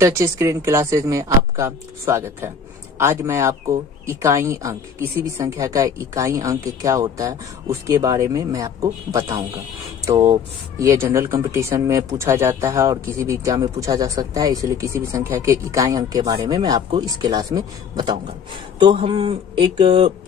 Touch screen classes में आपका स्वागत है। आज मैं आपको इकाई अंक, किसी भी संख्या का इकाई अंक क्या होता है उसके बारे में मैं आपको बताऊंगा। तो ये जनरल कंपटीशन में पूछा जाता है और किसी भी एग्जाम में पूछा जा सकता है, इसलिए किसी भी संख्या के इकाई अंक के बारे में मैं आपको इस क्लास में बताऊंगा। तो हम एक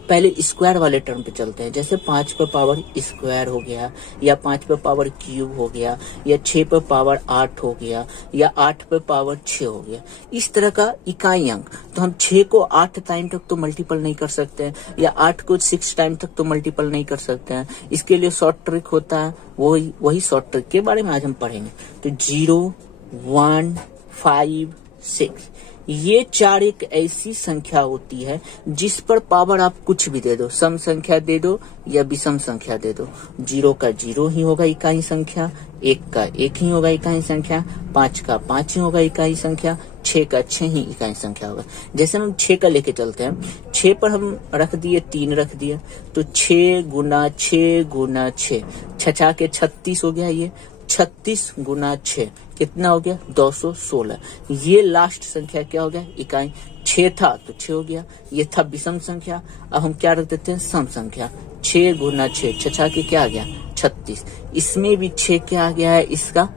पहले स्क्वायर वाले टर्म पे चलते हैं। जैसे 5 पर पावर स्क्वायर हो गया, या 5 पर पावर क्यूब हो गया, या 6 पर पावर 8 हो गया, या 8 पर पावर 6 हो गया। इस तरह का इकाई अंक। तो हम 6 को 8 टाइम तक तो मल्टीपल नहीं कर सकते हैं, या 8 को 6 टाइम तक तो मल्टीपल नहीं कर सकते हैं। इसके लिए शॉर्ट ट्रिक होता है, वही शॉर्ट ट्रिक के बारे में आज हम पढ़ेंगे। तो 0, 1, 5, 6 ये 4 एक ऐसी संख्या होती है जिस पर पावर आप कुछ भी दे दो, सम संख्या दे दो या विषम संख्या दे दो। 0 का 0 ही होगा इकाई संख्या, 1 का 1 ही होगा इकाई संख्या, 5 का 5 ही होगा इकाई संख्या, 6 का 6 ही इकाई संख्या होगा। जैसे हम 6 का लेके चलते हैं, 6 पर हम रख दिए 3 रख दिए, तो 6 गुना 6 गुना 6 छछा के 36 हो गया। ये 36 गुना 6 कितना हो गया? 216। ये लास्ट संख्या क्या हो गया? इकाई। 6 था तो 6 हो गया। ये था विषम संख्या। अब हम क्या रख देते हैं? सम संख्या। 6 गुना 6 छछा के क्या आ गया? 36। इसमें भी 6 क्या आ गया है? इसका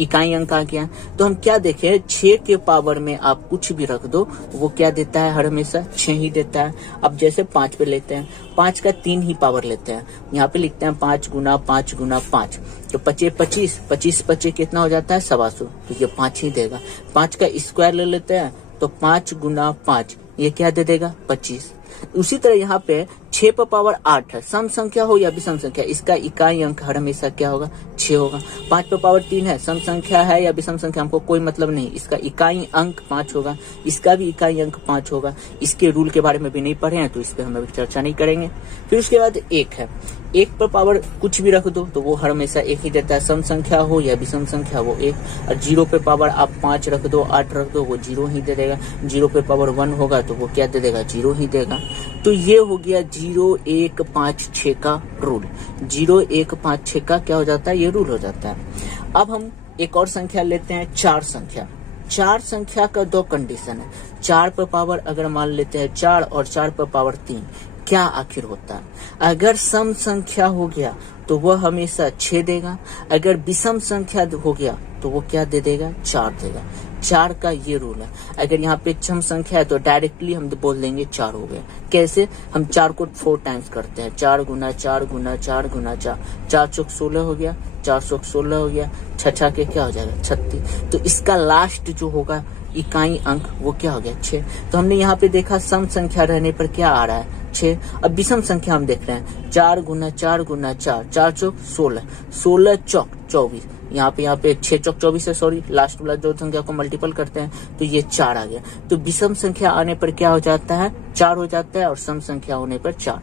इकाई अंक आ गया। तो हम क्या देखें, 6 के पावर में आप कुछ भी रख दो, वो क्या देता है? हर हमेशा 6 ही देता है। अब जैसे 5 पे लेते हैं, 5 का 3 ही पावर लेते हैं। यहाँ पे लिखते हैं 5 गुना 5 गुना 5, तो 25 25 कितना हो जाता है? 125। तो ये 5 ही देगा। 5 का स्क्वायर ले लेते हैं, तो 5 गुना 5 ये क्या दे देगा? 25। उसी तरह यहाँ पे 6 पर पावर 8 है, सम संख्या हो या विषम संख्या, इसका इकाई अंक हर हमेशा क्या होगा? 6 होगा। 5 पर पावर 3 है, सम संख्या है या विषम संख्या हमको कोई मतलब नहीं, इसका इकाई अंक 5 होगा। इसका भी इकाई अंक 5 होगा। इसके रूल के बारे में भी नहीं पढ़े हैं तो इस पे हम अभी चर्चा नहीं करेंगे। फिर उसके बाद 1 है, 1 पर पावर कुछ भी रख दो तो वो हर हमेशा 1 ही देता है, सम संख्या हो या विषम संख्या वो 1। और 0 पे पावर आप 5 रख दो, 8 रख दो, वो 0 ही दे देगा। 0 पे पावर 1 होगा तो वो क्या दे देगा? 0 ही देगा। तो ये हो गया 0 1 5 6 का रूल। 0 1 5 6 का क्या हो जाता है? ये रूल हो जाता है। अब हम एक और संख्या लेते हैं, 4 संख्या। 4 संख्या का 2 कंडीशन है। 4 पर पावर अगर मान लेते हैं 4 और 4 पर पावर 3, क्या आखिर होता है? अगर सम संख्या हो गया तो वह हमेशा 6 देगा। अगर विषम संख्या हो गया तो वो क्या दे देगा? 4 देगा। 4 का ये रूल है। अगर यहाँ पे सम संख्या है तो डायरेक्टली हम बोल देंगे 4 हो गया। कैसे? हम 4 को 4 टाइम्स करते हैं, 4 गुना 4 गुना 4 गुना 4, 4 चौक 16 हो गया, 4 चौक 16 हो गया, छछा के क्या हो जाएगा? 36। तो इसका लास्ट जो होगा इकाई अंक वो क्या हो गया? 6। तो हमने यहाँ पे देखा सम संख्या रहने पर क्या आ रहा है? 6। अब विषम संख्या हम देख रहे हैं, 4 गुना 4 गुना 4, 4 चौक 16, 16 चौक 24, यहाँ पे 6 चौक 24 है, सॉरी, लास्ट वाला जो संख्या को मल्टीपल करते हैं तो ये 4 आ गया। तो विषम संख्या आने पर क्या हो जाता है? 4 हो जाता है, और सम संख्या होने पर 6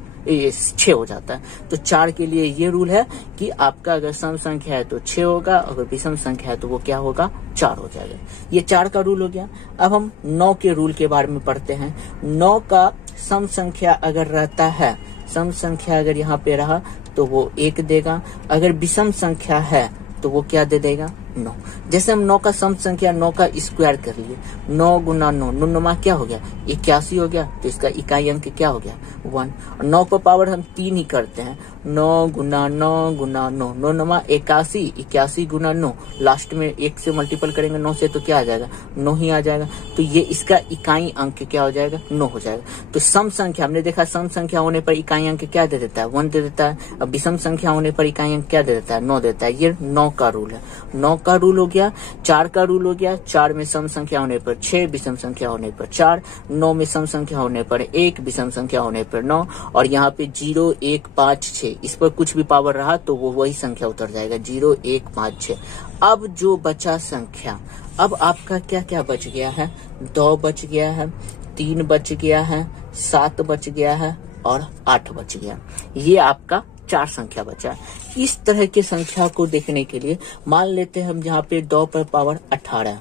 हो जाता है। तो 4 के लिए ये रूल है कि आपका अगर सम संख्या है तो 6 होगा, अगर विषम संख्या है तो वो क्या होगा? 4 हो जाएगा। ये 4 का रूल हो गया। अब हम 9 के रूल के बारे में पढ़ते हैं। 9 का सम संख्या अगर रहता है, सम संख्या अगर यहाँ पे रहा तो वो 1 देगा। अगर विषम संख्या है तो वो क्या दे देगा? 9। जैसे हम 9 का सम संख्या 9 का स्क्वायर कर लिए, 9 गुना 9, 9 क्या हो गया? 81 हो गया। तो इसका इकाई अंक क्या हो गया? 1। और 9 पर पावर हम 3 ही करते हैं, 9 गुना 9 गुना 9, 9 81, 81 गुना 9, लास्ट में 1 से मल्टीपल करेंगे 9 से तो क्या आ जाएगा? 9 ही आ जाएगा। तो ये इसका इकाई अंक क्या हो जाएगा? 9 हो जाएगा। तो सम संख्या हमने देखा, सम संख्या होने पर इकाई अंक क्या दे देता है? 1 दे देता है। अब विषम संख्या होने पर इकाई अंक क्या दे देता है? 9 देता है। ये 9 का रूल है। 9 का रूल हो गया। 4 का रूल हो गया। 4 में सम संख्या होने पर 6, विषम संख्या होने पर 4, 9 में सम संख्या होने पर 1, विषम संख्या होने पर 9, और यहाँ पे 0 1 5 6, इस पर कुछ भी पावर रहा तो वो वही संख्या उतर जाएगा, 0 1 5 6। अब जो बचा संख्या, अब आपका क्या क्या बच गया है? 2 बच गया है, 3 बच गया है, 7 बच गया है, और 8 बच गया। ये आपका 4 संख्या बचा है। इस तरह की संख्या को देखने के लिए मान लेते हैं हम यहाँ पे 2 पर पावर 18 है,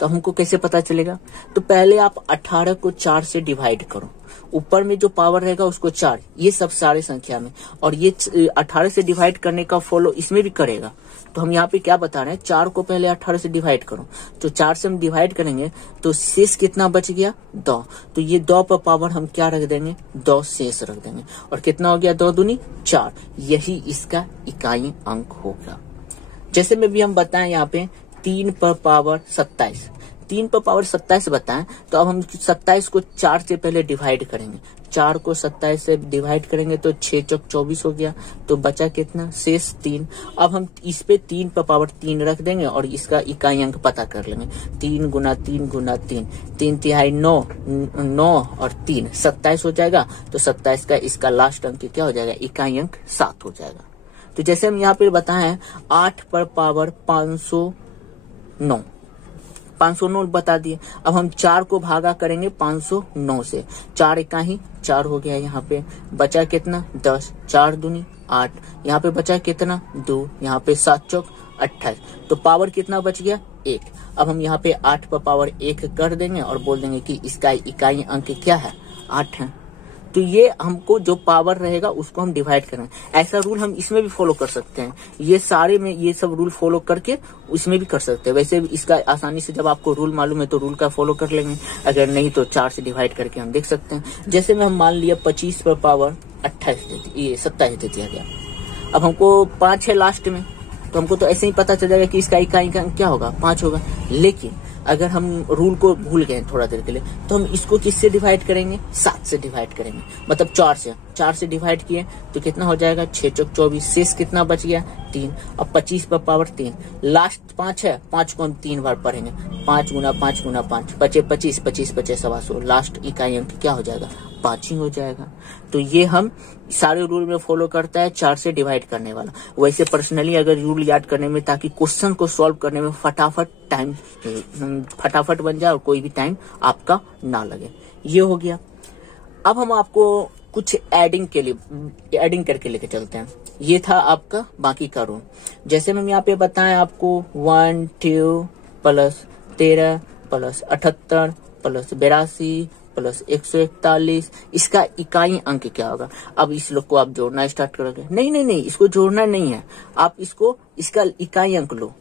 तो हमको कैसे पता चलेगा? तो पहले आप 18 को 4 से डिवाइड करो, ऊपर में जो पावर रहेगा उसको 4, ये सब सारे संख्या में, और ये 18 से डिवाइड करने का फॉलो इसमें भी करेगा। तो हम यहाँ पे क्या बता रहे हैं, 4 को पहले 18 से डिवाइड करो, तो 4 से हम डिवाइड करेंगे तो शेष कितना बच गया, 2। तो ये 2 पर पावर हम क्या रख देंगे, 2 शेष रख देंगे, और कितना हो गया, 2 दूनी 4। यही इसका इकाई अंक होगा। जैसे में भी हम बताएं यहाँ पे 3 पर पावर 27, 3 पर पावर 27 बताएं, तो अब हम 27 को 4 से पहले डिवाइड करेंगे, 4 को 27 से डिवाइड करेंगे तो 6 चौक 24 हो गया, तो बचा कितना, शेष 3। अब हम इस पे 3 पर पावर 3 रख देंगे और इसका इकाई अंक पता कर लेंगे। 3 गुना 3 गुना 3, 3 तिहाई 9, 9 और 3 27 हो जाएगा। तो 27 का इसका लास्ट अंक क्या हो जाएगा, इकाई अंक 7 हो जाएगा। तो जैसे हम यहाँ पे बताएं 8 पर पावर 509, 509 बता दिए। अब हम 4 को भागा करेंगे 509 से, 4 इकाई 4 हो गया, यहाँ पे बचा कितना, 10, 4 दूनी 8, यहाँ पे बचा कितना, 2, यहाँ पे 7 चौक 28, तो पावर कितना बच गया, 1। अब हम यहाँ पे 8 पर पावर 1 कर देंगे और बोल देंगे कि इसका इकाई अंक क्या है, 8 है। तो ये हमको जो पावर रहेगा उसको हम डिवाइड करेंगे। ऐसा रूल हम इसमें भी फॉलो कर सकते हैं, ये सारे में ये सब रूल फॉलो करके उसमें भी कर सकते हैं। वैसे भी इसका आसानी से, जब आपको रूल मालूम है तो रूल का फॉलो कर लेंगे, अगर नहीं तो 4 से डिवाइड करके हम देख सकते हैं। जैसे में हम मान लिया 25 पर पावर 27 दे दिया गया। अब हमको 5 है लास्ट में, तो हमको तो ऐसे ही पता चल जाएगा कि इसका इकाई अंक क्या होगा, 5 होगा। लेकिन अगर हम रूल को भूल गए थोड़ा देर के लिए, तो हम इसको किससे डिवाइड करेंगे, 7 से डिवाइड करेंगे, मतलब 4 से डिवाइड किए तो कितना हो जाएगा, 6 चौक 24, शेष कितना बच गया, 3। अब 25 पर पावर 3, लास्ट 5 है, 5 को हम 3 बार पढ़ेंगे, 5 गुना 5 गुना 5, बचे 25, 25 बचे 125, लास्ट इकाई अंक क्या हो जाएगा, 5 ही हो जाएगा। तो ये हम सारे रूल में फॉलो करता है 4 से डिवाइड करने वाला। वैसे पर्सनली अगर रूल याद करने में, ताकि क्वेश्चन को सॉल्व करने में फटाफट बन जाए और कोई भी टाइम आपका ना लगे, ये हो गया। अब हम आपको कुछ एडिंग करके लेके चलते हैं। ये था आपका बाकी का रूल। जैसे हम यहाँ पे बताएं आपको 1 2 प्लस 13 प्लस 78 प्लस 82 प्लस 141, इसका इकाई अंक क्या होगा। अब इस लोग को आप जोड़ना स्टार्ट करोगे, नहीं, इसको जोड़ना नहीं है, आप इसका इकाई अंक लो।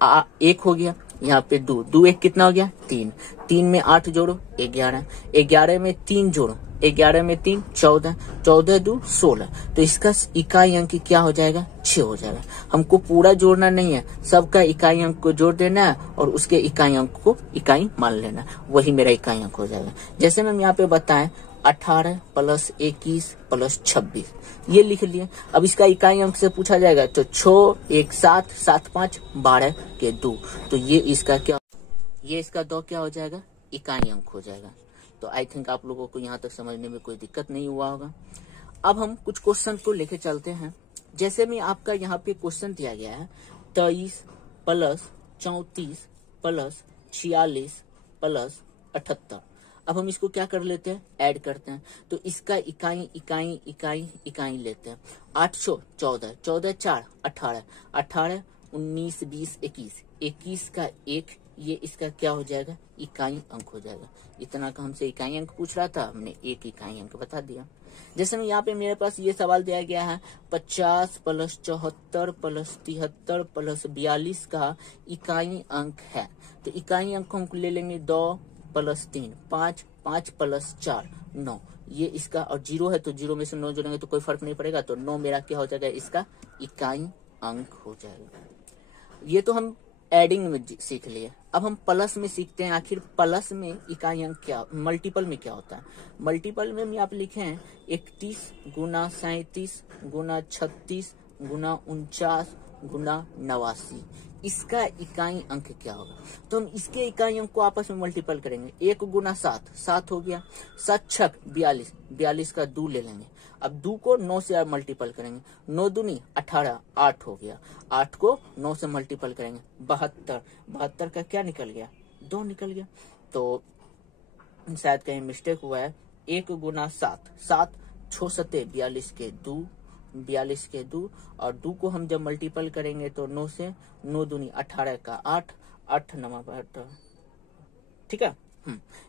1 हो गया, यहाँ पे 2 1 कितना हो गया, 3, 3 में 8 जोड़ो 11, 11 में 3 जोड़ो, 11 में 3 14, 14 2 16, तो इसका इकाई अंक क्या हो जाएगा, 6 हो जाएगा। हमको पूरा जोड़ना नहीं है, सबका इकाई अंक को जोड़ देना है और उसके इकाई अंक को इकाई मान लेना, वही मेरा इकाई अंक हो जाएगा। जैसे हम यहाँ पे बताएं 18 प्लस 21 प्लस 26, ये लिख लिए। अब इसका इकाई अंक से पूछा जाएगा तो 6 1 7 7 5 12 के 2, तो ये इसका 2 क्या हो जाएगा, इकाई अंक हो जाएगा। तो आई थिंक आप लोगों को यहाँ तक समझने में कोई दिक्कत नहीं हुआ होगा। अब हम कुछ क्वेश्चन को लेके चलते हैं। जैसे में आपका यहाँ पे क्वेश्चन दिया गया है 23 प्लस 34 प्लस 46 प्लस 78। अब हम इसको क्या कर लेते हैं, ऐड करते हैं, तो इसका इकाई लेते हैं। 814 14 4 18 18 19 20 21 21 का 1, ये इसका क्या हो जाएगा, इकाई अंक हो जाएगा। इतना का हमसे इकाई अंक पूछ रहा था, हमने एक इकाई अंक बता दिया। जैसे में यहाँ पे मेरे पास ये सवाल दिया गया है 50 प्लस 74 प्लस 73 प्लस 42 का इकाई अंक है, तो इकाई अंक हम ले लेंगे 2 प्लस 3 5, 5 प्लस 4 9, ये इसका, और 0 है तो 0 में से 9 जोड़ेंगे तो कोई फर्क नहीं पड़ेगा, तो 9 मेरा क्या हो जाएगा, इसका इकाई अंक हो जाएगा। ये तो हम एडिंग में सीख लिए। अब हम प्लस में सीखते हैं, आखिर प्लस में इकाई अंक क्या, मल्टीपल में क्या होता है। मल्टीपल में हम आप लिखे हैं 31 गुना 37 गुना 36 गुना 49 गुना 89, इसका इकाई अंक क्या होगा। तो हम इसके इकाई अंक को आपस में मल्टीपल करेंगे। 1 गुना 7 7 हो गया, 7 छक 42, 42 का 2 ले लेंगे। अब 2 को 9 से मल्टीपल करेंगे, 9 दूनी 18 8 हो गया, 8 को 9 से मल्टीपल करेंगे 72, 72 का क्या निकल गया, 2 निकल गया। तो शायद कहीं मिस्टेक हुआ है। 1 गुना 7 7 6 सते 42 के 2, 42 के 2, और 2 को हम जब मल्टीपल करेंगे तो 9 से, 9 दूनी 18 का 8, 8 9 12, ठीक है।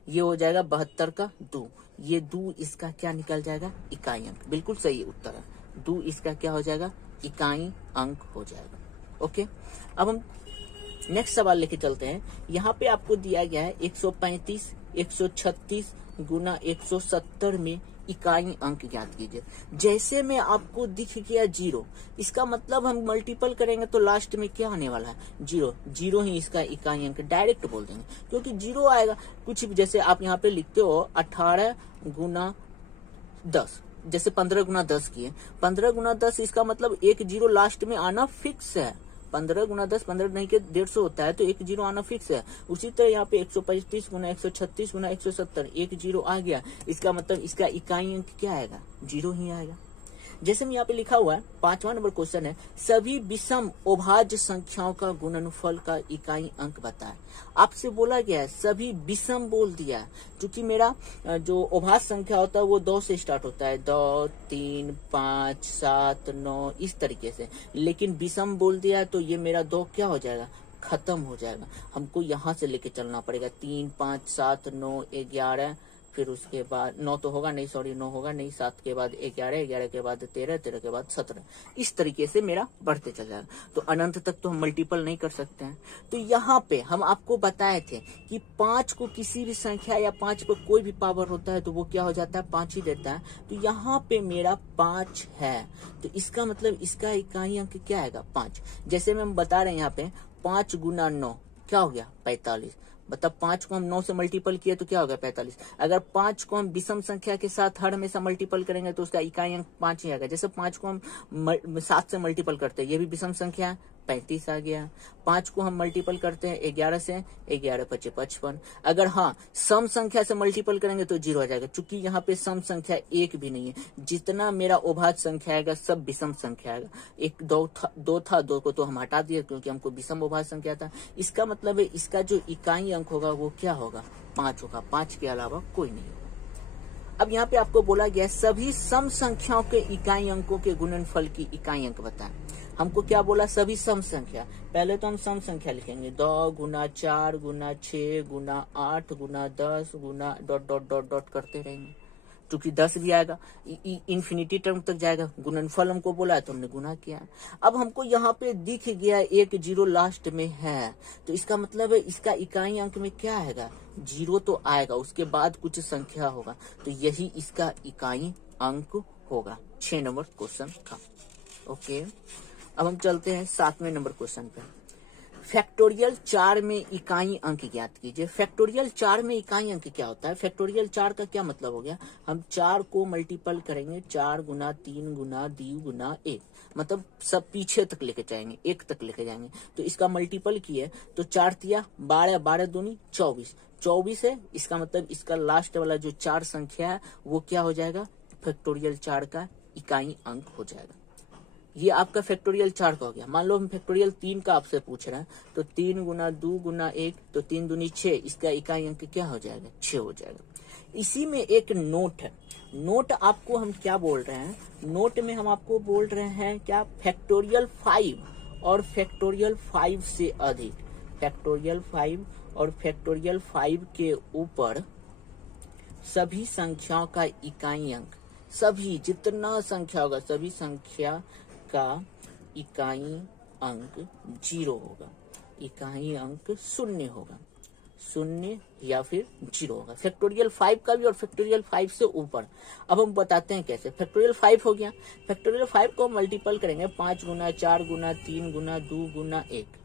ये हो जाएगा 72 का 2, ये 2 इसका क्या निकल जाएगा, इकाई अंक। बिल्कुल सही उत्तर है, 2 इसका क्या हो जाएगा, इकाई अंक हो जाएगा। ओके, अब हम नेक्स्ट सवाल लेके चलते हैं। यहाँ पे आपको दिया गया है 135 136 गुना 170 में इकाई अंक ज्ञात कीजिए। जैसे में आपको दिख गया 0, इसका मतलब हम मल्टीपल करेंगे तो लास्ट में क्या आने वाला है? 0। 0 ही इसका इकाई अंक डायरेक्ट बोल देंगे, क्योंकि 0 आएगा। कुछ जैसे आप यहाँ पे लिखते हो 18 गुना 10, जैसे 15 गुना 10 किए, 15 गुना 10, इसका मतलब एक 0 लास्ट में आना फिक्स है। 15 गुना 10 15 नहीं के 150 होता है, तो एक 0 आना फिक्स है। उसी तरह यहाँ पे 135 गुना 136 गुना 170, एक 0 आ गया, इसका मतलब इसका इकाई अंक क्या आएगा? 0 ही आएगा। जैसे में यहाँ पे लिखा हुआ है 5वां नंबर क्वेश्चन है, सभी विषम अभाज्य संख्याओं का गुणनफल का इकाई अंक बताएं। आपसे बोला गया है सभी विषम बोल दिया है, क्योंकि मेरा जो अभाज्य संख्या होता है वो 2 से स्टार्ट होता है, 2 3 5 7 9 इस तरीके से, लेकिन विषम बोल दिया है तो ये मेरा 2 क्या हो जाएगा? खत्म हो जाएगा। हमको यहाँ से लेके चलना पड़ेगा 3 5 7 9 11, फिर उसके बाद 9 तो होगा नहीं, सॉरी 9 होगा नहीं, 7 के बाद 11, 11 के बाद 13, 13 के बाद 17, इस तरीके से मेरा बढ़ते चल जाएगा। तो अनंत तक तो हम मल्टीपल नहीं कर सकते हैं। तो यहाँ पे हम आपको बताए थे कि 5 को किसी भी संख्या या 5 पर कोई भी पावर होता है तो वो क्या हो जाता है? 5 ही देता है। तो यहाँ पे मेरा 5 है, तो इसका मतलब इसका इकाई अंक क्या आएगा? 5। जैसे में हम बता रहे हैं यहाँ पे 5 गुना 9 क्या हो गया? 45। मतलब 5 को हम 9 से मल्टीपल किए तो क्या होगा? 45। अगर 5 को हम विषम संख्या के साथ हर हमेशा मल्टीपल करेंगे तो उसका इकाई अंक 5 ही आएगा। जैसे 5 को हम 7 से मल्टीपल करते हैं, ये भी विषम संख्या है, 35 आ गया। 5 को हम मल्टीपल करते हैं 11 से, 11 5 55। अगर हाँ सम संख्या से मल्टीपल करेंगे तो 0 आ जाएगा, क्योंकि यहाँ पे सम संख्या एक भी नहीं है। जितना मेरा अभाज्य संख्या आएगा सब विषम संख्या आएगा। एक 2 था, 2 को तो हम हटा दिए क्योंकि हमको विषम अभाज्य संख्या था। इसका मतलब है इसका जो इकाई अंक होगा वो क्या होगा? 5 होगा, 5 के अलावा कोई नहीं होगा। अब यहाँ पे आपको बोला गया सभी सम संख्याओं के इकाई अंकों के गुणनफल की इकाई अंक बताएं। हमको क्या बोला? सभी सम संख्या। पहले तो हम सम संख्या लिखेंगे, 2 गुना 4 गुना 6 गुना 8 गुना 10 गुना डॉट डॉट डॉट डॉट करते रहेंगे, क्योंकि 10 भी आएगा, इन्फिनिटी टर्म तक जाएगा। गुणनफल हमको बोला है तो हमने गुना किया। अब हमको यहाँ पे दिख गया एक 0 लास्ट में है, तो इसका मतलब है इसका इकाई अंक में क्या आएगा? 0 तो आएगा, उसके बाद कुछ संख्या होगा, तो यही इसका इकाई अंक होगा। 6 नंबर क्वेश्चन था। ओके, अब हम चलते हैं 7वें नंबर क्वेश्चन पे। फैक्टोरियल 4 में इकाई अंक ज्ञात कीजिए। फैक्टोरियल 4 में इकाई अंक क्या होता है? फैक्टोरियल 4 का क्या मतलब हो गया? हम 4 को मल्टीपल करेंगे 4 गुना 3 गुना 2 गुना 1, मतलब सब पीछे तक लेके जाएंगे, 1 तक लेके जाएंगे। तो इसका मल्टीपल किए तो 4 तिया 12, 12 दूनी 24, 24 है। इसका मतलब इसका लास्ट वाला जो 4 संख्या है वो क्या हो जाएगा? फैक्टोरियल 4 का इकाई अंक हो जाएगा। ये आपका फैक्टोरियल 4 का हो गया। मान लो हम फैक्टोरियल 3 का आपसे पूछ रहे हैं, तो 3 गुना 2 गुना 1, तो 3 दूनी 6, इसका इकाई अंक क्या हो जाएगा? 6 हो जाएगा। इसी में एक नोट है। नोट आपको हम क्या बोल रहे हैं? नोट में हम आपको बोल रहे हैं क्या? फैक्टोरियल 5 और फैक्टोरियल 5 से अधिक, फैक्टोरियल 5 और फैक्टोरियल 5 के ऊपर सभी संख्याओं का इकाई अंक, सभी जितना संख्या होगा सभी संख्या का इकाई अंक 0 होगा, इकाई अंक 0 होगा, 0 या फिर 0 होगा। फैक्टोरियल 5 का भी और फैक्टोरियल 5 से ऊपर। अब हम बताते हैं कैसे। फैक्टोरियल 5 हो गया, फैक्टोरियल 5 को मल्टीपल करेंगे 5 गुना 4 गुना 3 गुना 2 गुना 1,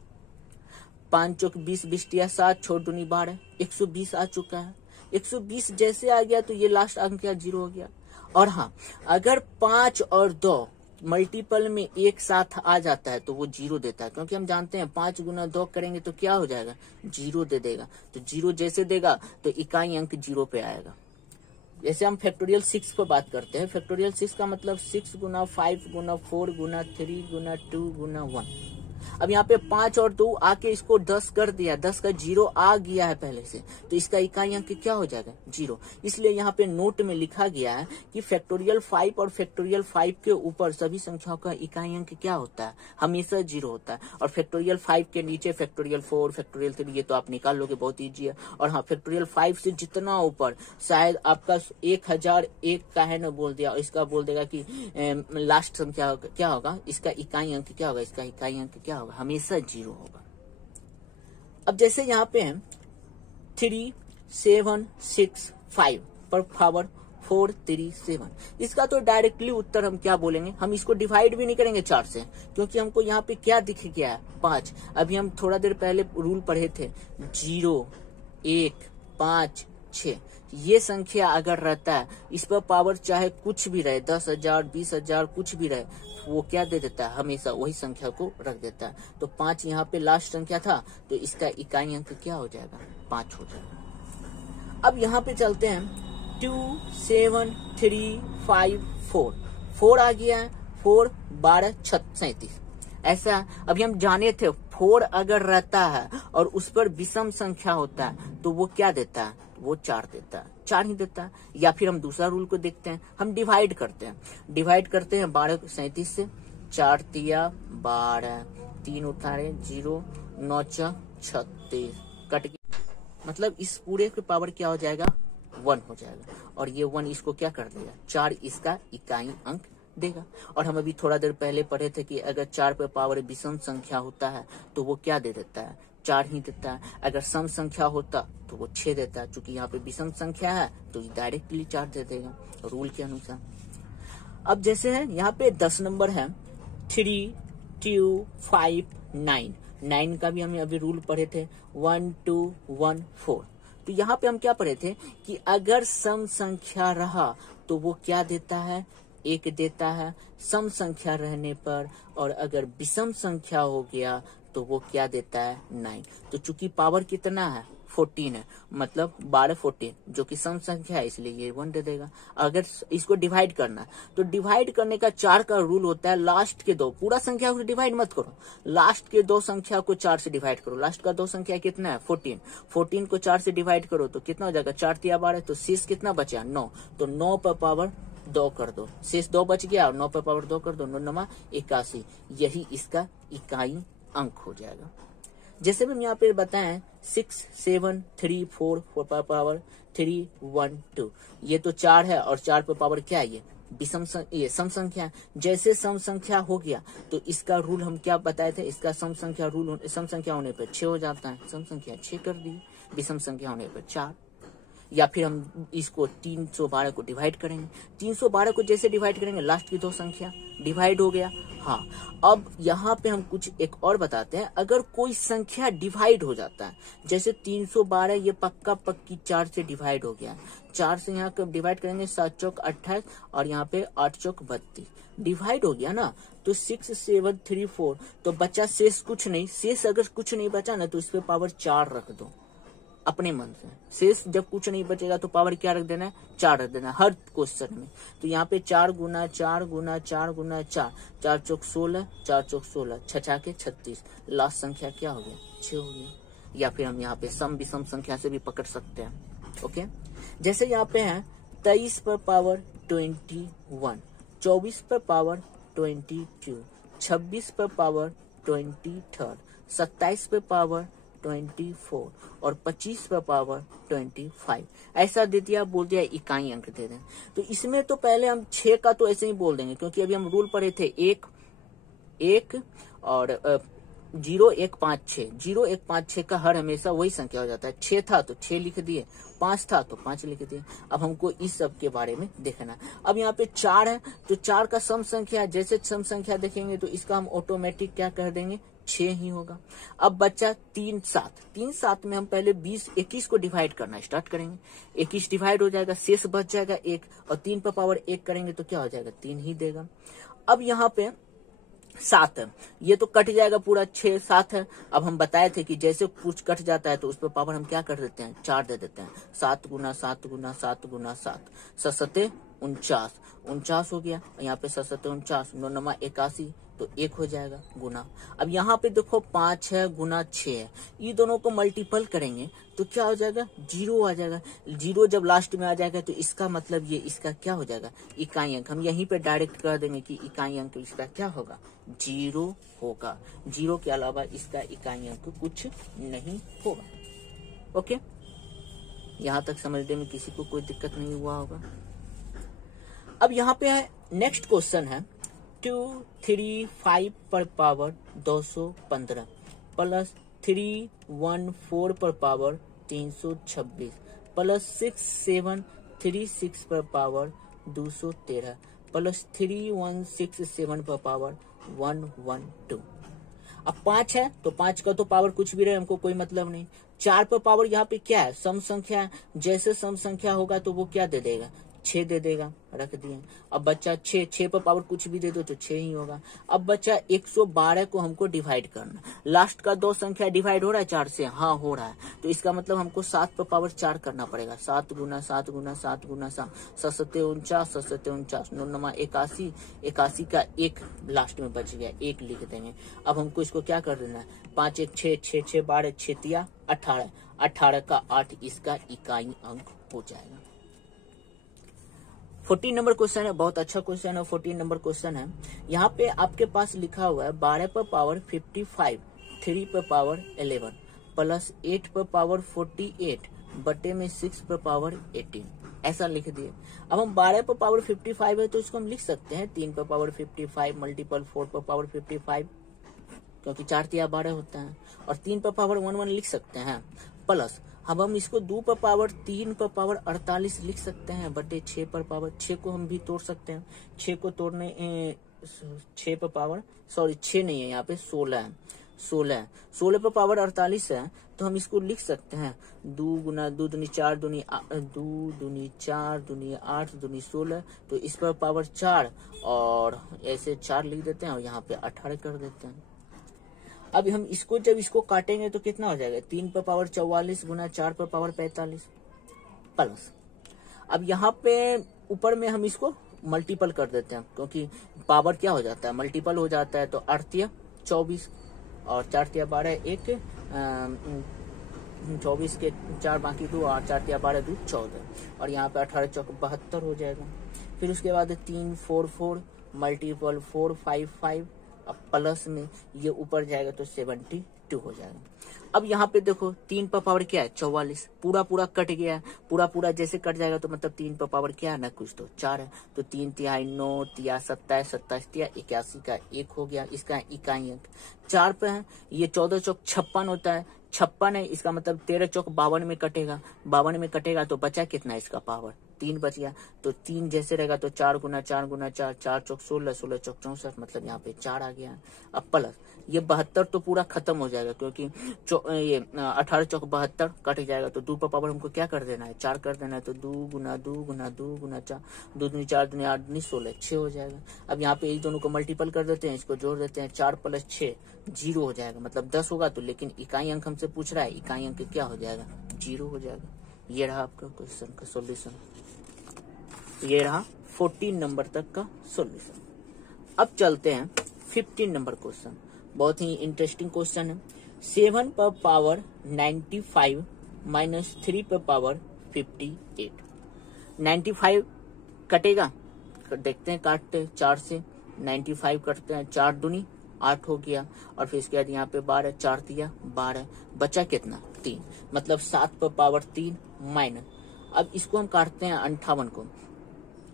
5 चौक 20, 20 तिया 7, छोड़ दूनी 12, 120 आ चुका है। 120 जैसे आ गया तो ये लास्ट अंक क्या? 0 हो गया। और हाँ, अगर 5 और 2 मल्टीपल में एक साथ आ जाता है तो वो 0 देता है, क्योंकि हम जानते हैं 5 गुना 2 करेंगे तो क्या हो जाएगा? 0 दे देगा। तो 0 जैसे देगा तो इकाई अंक 0 पे आएगा। जैसे हम फैक्टोरियल 6 पर बात करते हैं, फैक्टोरियल 6 का मतलब 6 गुना 5 गुना 4 गुना 3 गुना 2 गुना 1। अब यहाँ पे 5 और 2 आके इसको 10 कर दिया, 10 का 0 आ गया है पहले से, तो इसका इकाई अंक क्या हो जाएगा? 0। इसलिए यहाँ पे नोट में लिखा गया है कि फैक्टोरियल 5 और फैक्टोरियल 5 के ऊपर सभी संख्याओं का इकाई अंक क्या होता है? हमेशा 0 होता है। और फैक्टोरियल 5 के नीचे फैक्टोरियल 4, फैक्टोरियल 3, ये तो आप निकाल लोगे, बहुत ईजी है। और हाँ, फैक्टोरियल 5 से जितना ऊपर, शायद आपका 1001 का है ना बोल दिया, इसका बोल देगा कि लास्ट संख्या क्या होगा? इसका इकाई अंक क्या होगा? इसका इकाई अंक क्या क्या होगा, हमेशा 0 होगा। अब जैसे यहाँ पे है 3 7 6 5 पर पावर 4 3 7, इसका तो डायरेक्टली उत्तर हम क्या बोलेंगे, हम इसको डिवाइड भी नहीं करेंगे 4 से, क्योंकि हमको यहाँ पे क्या दिख गया है 5। अभी हम थोड़ा देर पहले रूल पढ़े थे 0 1 5 6, ये संख्या अगर रहता है इस पर पावर चाहे कुछ भी रहे 10,000 20,000 कुछ भी रहे, वो क्या दे देता है, हमेशा वही संख्या को रख देता है। तो 5 यहाँ पे लास्ट संख्या था, तो इसका इकाई अंक क्या हो जाएगा, 5 हो जाएगा। अब यहाँ पे चलते हैं 2 7 3 5 4, 4 आ गया है, 4 12 37, ऐसा। अभी हम जाने थे 4 अगर रहता है और उस पर विषम संख्या होता है तो वो क्या देता है, वो 4 देता है, 4 ही देता है। या फिर हम दूसरा रूल को देखते हैं, हम डिवाइड करते हैं 12 37 से, 4 तिया 12, 3 उठारे 0, 9 36 कट गया, मतलब इस पूरे के पावर क्या हो जाएगा, 1 हो जाएगा। और ये 1 इसको क्या कर देगा, 4 इसका इकाई अंक देगा। और हम अभी थोड़ा देर पहले पढ़े थे कि अगर 4 पे पावर विषम संख्या होता है तो वो क्या दे देता है, 4 ही देता है। अगर सम संख्या होता तो वो 6 देता है, क्योंकि यहाँ पे विषम संख्या है तो डायरेक्टली 4 दे देगा रूल के अनुसार। अब जैसे है यहाँ पे 10 नंबर है 3 2 5 9, 9 का भी हमें अभी रूल पढ़े थे 1 2 1 4। तो यहाँ पे हम क्या पढ़े थे कि अगर सम संख्या रहा तो वो क्या देता है, 1 देता है सम संख्या रहने पर, और अगर विषम संख्या हो गया तो वो क्या देता है, 9। तो चूंकि पावर कितना है 14 है, मतलब 12 14 जो कि सम संख्या है, इसलिए ये 1 दे देगा। अगर इसको डिवाइड करना है तो डिवाइड करने का 4 का रूल होता है, लास्ट के 2 पूरा संख्या को डिवाइड मत करो, लास्ट के 2 संख्या को 4 से डिवाइड करो। लास्ट का 2 संख्या कितना है 14, 14 को 4 से डिवाइड करो तो कितना हो जाएगा, 4 तिया 12, तो शेष कितना बचा 9, तो 9 पर पावर 2 कर दो, शेष 2 बच गया और 9 पर पावर 2 कर दो, 9 9 81, यही इसका इकाई अंक हो जाएगा। जैसे भी हम यहाँ पे बताएं 6 7 3 4 4 पर पावर 3 1 2, ये तो 4 है और 4 पर पावर क्या है, ये सम संख्या। जैसे सम संख्या हो गया तो इसका रूल हम क्या बताए थे, इसका सम संख्या रूल सम संख्या होने पर 6 हो जाता है, सम संख्या 6 कर दी, विषम संख्या होने पर 4। या फिर हम इसको 312 को डिवाइड करेंगे, 312 को जैसे डिवाइड करेंगे लास्ट की 2 संख्या डिवाइड हो गया। हाँ, अब यहाँ पे हम कुछ एक और बताते हैं, अगर कोई संख्या डिवाइड हो जाता है, जैसे 312 ये पक्का पक्की 4 से डिवाइड हो गया, 4 से यहाँ कब डिवाइड करेंगे 7 चौक 28 और यहाँ पे 8 चौक 32 डिवाइड हो गया ना, तो 6 7 3 4, तो बचा शेष कुछ नहीं, शेष अगर कुछ नहीं बचा ना तो इस पे पावर 4 रख दो अपने मन से। शेष जब कुछ नहीं बचेगा तो पावर क्या रख देना है, 4 रख देना हर क्वेश्चन में। तो यहाँ पे 4 गुना 4 गुना 4 गुना 4, 4 चौक 16, 4 चौक 16, 6 के 36, लास्ट संख्या क्या हो गया 6 हो गई। या फिर हम यहाँ पे सम विषम संख्या से भी पकड़ सकते हैं। ओके, जैसे यहाँ पे है 23 पर पावर 21, 24 पर पावर 22, 26 पर पावर 23, 27 पर पावर 24 और 25 पर पावर 25, ऐसा दे दिया, बोल दिया इकाई अंक दे दें। तो इसमें तो पहले हम 6 का तो ऐसे ही बोल देंगे, क्योंकि अभी हम रूल पढ़े थे 1 1 और 0 1 5 6, 0 1 5 6 का हर हमेशा वही संख्या हो जाता है। 6 था तो 6 लिख दिए, 5 था तो 5 लिख दिए। अब हमको इस सब के बारे में देखना। अब यहाँ पे 4 है तो 4 का सम संख्या, जैसे सम संख्या देखेंगे तो इसका हम ऑटोमेटिक क्या कर देंगे 6 ही होगा। अब बच्चा 3 7, 3 7 में हम पहले 20 21 को डिवाइड करना स्टार्ट करेंगे, 21 डिवाइड हो जाएगा, शेष बच जाएगा 1 और 3 पर पावर 1 करेंगे तो क्या हो जाएगा 3 ही देगा। अब यहाँ पे 7 है, ये तो कट जाएगा पूरा, 6 7 है। अब हम बताए थे कि जैसे कुछ कट जाता है तो उस पर पावर हम क्या कर देते हैं 4 दे देते हैं, 7 गुना 7 गुना 7 गुना 7, 7 49, 49 हो गया। यहाँ पे 7 49, 9 9 81, तो 1 हो जाएगा गुना। अब यहाँ पे देखो 5 है गुना 6 है, ये दोनों को मल्टीपल करेंगे तो क्या हो जाएगा 0 आ जाएगा। 0 जब लास्ट में आ जाएगा तो इसका मतलब ये इसका क्या हो जाएगा इकाई अंक। हम यहीं पे डायरेक्ट कर देंगे कि इकाई अंक इसका क्या होगा 0 होगा। 0 के अलावा इसका इकाई अंक कुछ नहीं होगा। ओके, यहाँ तक समझने में किसी को कोई दिक्कत नहीं हुआ होगा। अब यहाँ पे नेक्स्ट क्वेश्चन है 235 पर पावर 215 प्लस 314 पर पावर 326 प्लस 6736 पर पावर 213 प्लस 3167 पर पावर 112। अब 5 है तो 5 का तो पावर कुछ भी रहे, हमको कोई मतलब नहीं। 4 पर पावर यहाँ पे क्या है, सम संख्या है, जैसे सम संख्या होगा तो वो क्या दे देगा, 6 दे देगा, रख दिए। अब बच्चा 6 पर पावर कुछ भी दे दो तो 6 ही होगा। अब बच्चा 112 को हमको डिवाइड करना, लास्ट का 2 संख्या डिवाइड हो रहा है 4 से, हाँ हो रहा है, तो इसका मतलब हमको 7 पर पावर 4 करना पड़ेगा। 7 गुना 7 गुना 7 गुना 7, 7 49, 7 49, 9 81, 81 का 1 लास्ट में बच गया, 1 लिख देंगे। अब हमको इसको क्या कर देना है, 5 1 6 6 6 12 6 तिया 18, 18 का 8 इसका इकाई अंक हो जाएगा। 14 नंबर क्वेश्चन है, बहुत अच्छा क्वेश्चन है। 14 नंबर क्वेश्चन है, यहाँ पे आपके पास लिखा हुआ है 12 पर पावर 55, 3 पर पावर 11 प्लस 8 पर पावर 48 बटे में 6 पर पावर 18, ऐसा लिख दिए। अब हम 12 पर पावर 55 है तो इसको हम लिख सकते हैं 3 पर पावर 55 मल्टीपल 4 पर पावर 55, क्योंकि 4 तिया 12 होता है, और 3 पर पावर 11 लिख सकते हैं, प्लस अब हम इसको 2 पर पावर 3 पर पावर 48 लिख सकते हैं बटे 6 पर पावर, 6 को हम भी तोड़ सकते हैं, 6 को तोड़ने 6 पर पावर, सॉरी 6 नहीं है यहाँ पे 16 है, 16 पर पावर 48 है, तो हम इसको लिख सकते हैं 2 गुना 2 दूनी 4 दूनी 2 दूनी 4 दूनी 8 दूनी 16, तो इस पर पावर 4 और ऐसे 4 लिख देते हैं और यहाँ पे 18 कर देते हैं। अब हम इसको जब इसको काटेंगे तो कितना हो जाएगा, 3 पर पावर 44 गुना 4 पर पावर 45 प्लस, अब यहाँ पे ऊपर में हम इसको मल्टीपल कर देते हैं, क्योंकि पावर क्या हो जाता है, मल्टीपल हो जाता है, तो 8 तिया 24 और 4 तिया 12, 24 के 4 बाकी 2 और 4 तिया 12 2 14, और यहाँ पे 18 चौक 72 हो जाएगा। फिर उसके बाद 3 4 4 मल्टीपल 4 5 5, अब प्लस में ये ऊपर जाएगा तो 72 हो जाएगा। अब यहाँ पे देखो 3 पर पावर क्या है 44, पूरा कट गया है, पूरा जैसे कट जाएगा तो मतलब 3 पर पावर क्या है ना, कुछ तो 4 है, तो 3 तिहाई 9 तिया 27, 27 तिया 81 का 1 हो गया, इसका इकाई अंक। 4 पे है, ये 14 चौक 56 होता है, 56 है, इसका मतलब 13 चौक 52 में कटेगा, 52 में कटेगा तो बचा कितना इसका पावर, 3 बच गया, तो 3 जैसे रहेगा तो 4 गुना 4 गुना 4, 4 चौक 16, 16 चौक 64, मतलब यहाँ पे 4 आ गया। अब प्लस ये 72 तो पूरा खत्म हो जाएगा, क्योंकि ये 18 चौक 72 कट जाएगा, तो 2 पर पावर हमको क्या कर देना है, 4 कर देना है, तो 2 गुना 2 गुना 2 गुना 4, 2 दूनी 4 दूनी 8 दूनी 16, 6 हो जाएगा। अब यहाँ पे इस दोनों को मल्टीपल कर देते हैं, इसको जोड़ देते हैं, 4 प्लस 6 0 हो जाएगा, मतलब 10 होगा, तो लेकिन इकाई अंक हमसे पूछ रहा है, इकाई अंक क्या हो जाएगा, 0 हो जाएगा। ये रहा आपका क्वेश्चन का सॉल्यूशन, ये रहा 14 नंबर तक का सॉल्यूशन। अब चलते हैं 15 नंबर क्वेश्चन, बहुत ही इंटरेस्टिंग क्वेश्चन है। 7 पर पावर 95 माइनस 3 पर पावर 58, 95 कटेगा, देखते हैं काटते, 4 से 95 कटते हैं, 4 दूनी 8 हो गया, और फिर इसके बाद यहाँ पे 12, 4 दिया 12, बचा कितना 3, मतलब 7 पर पावर 3 माइनस, अब इसको हम काटते हैं 58 को,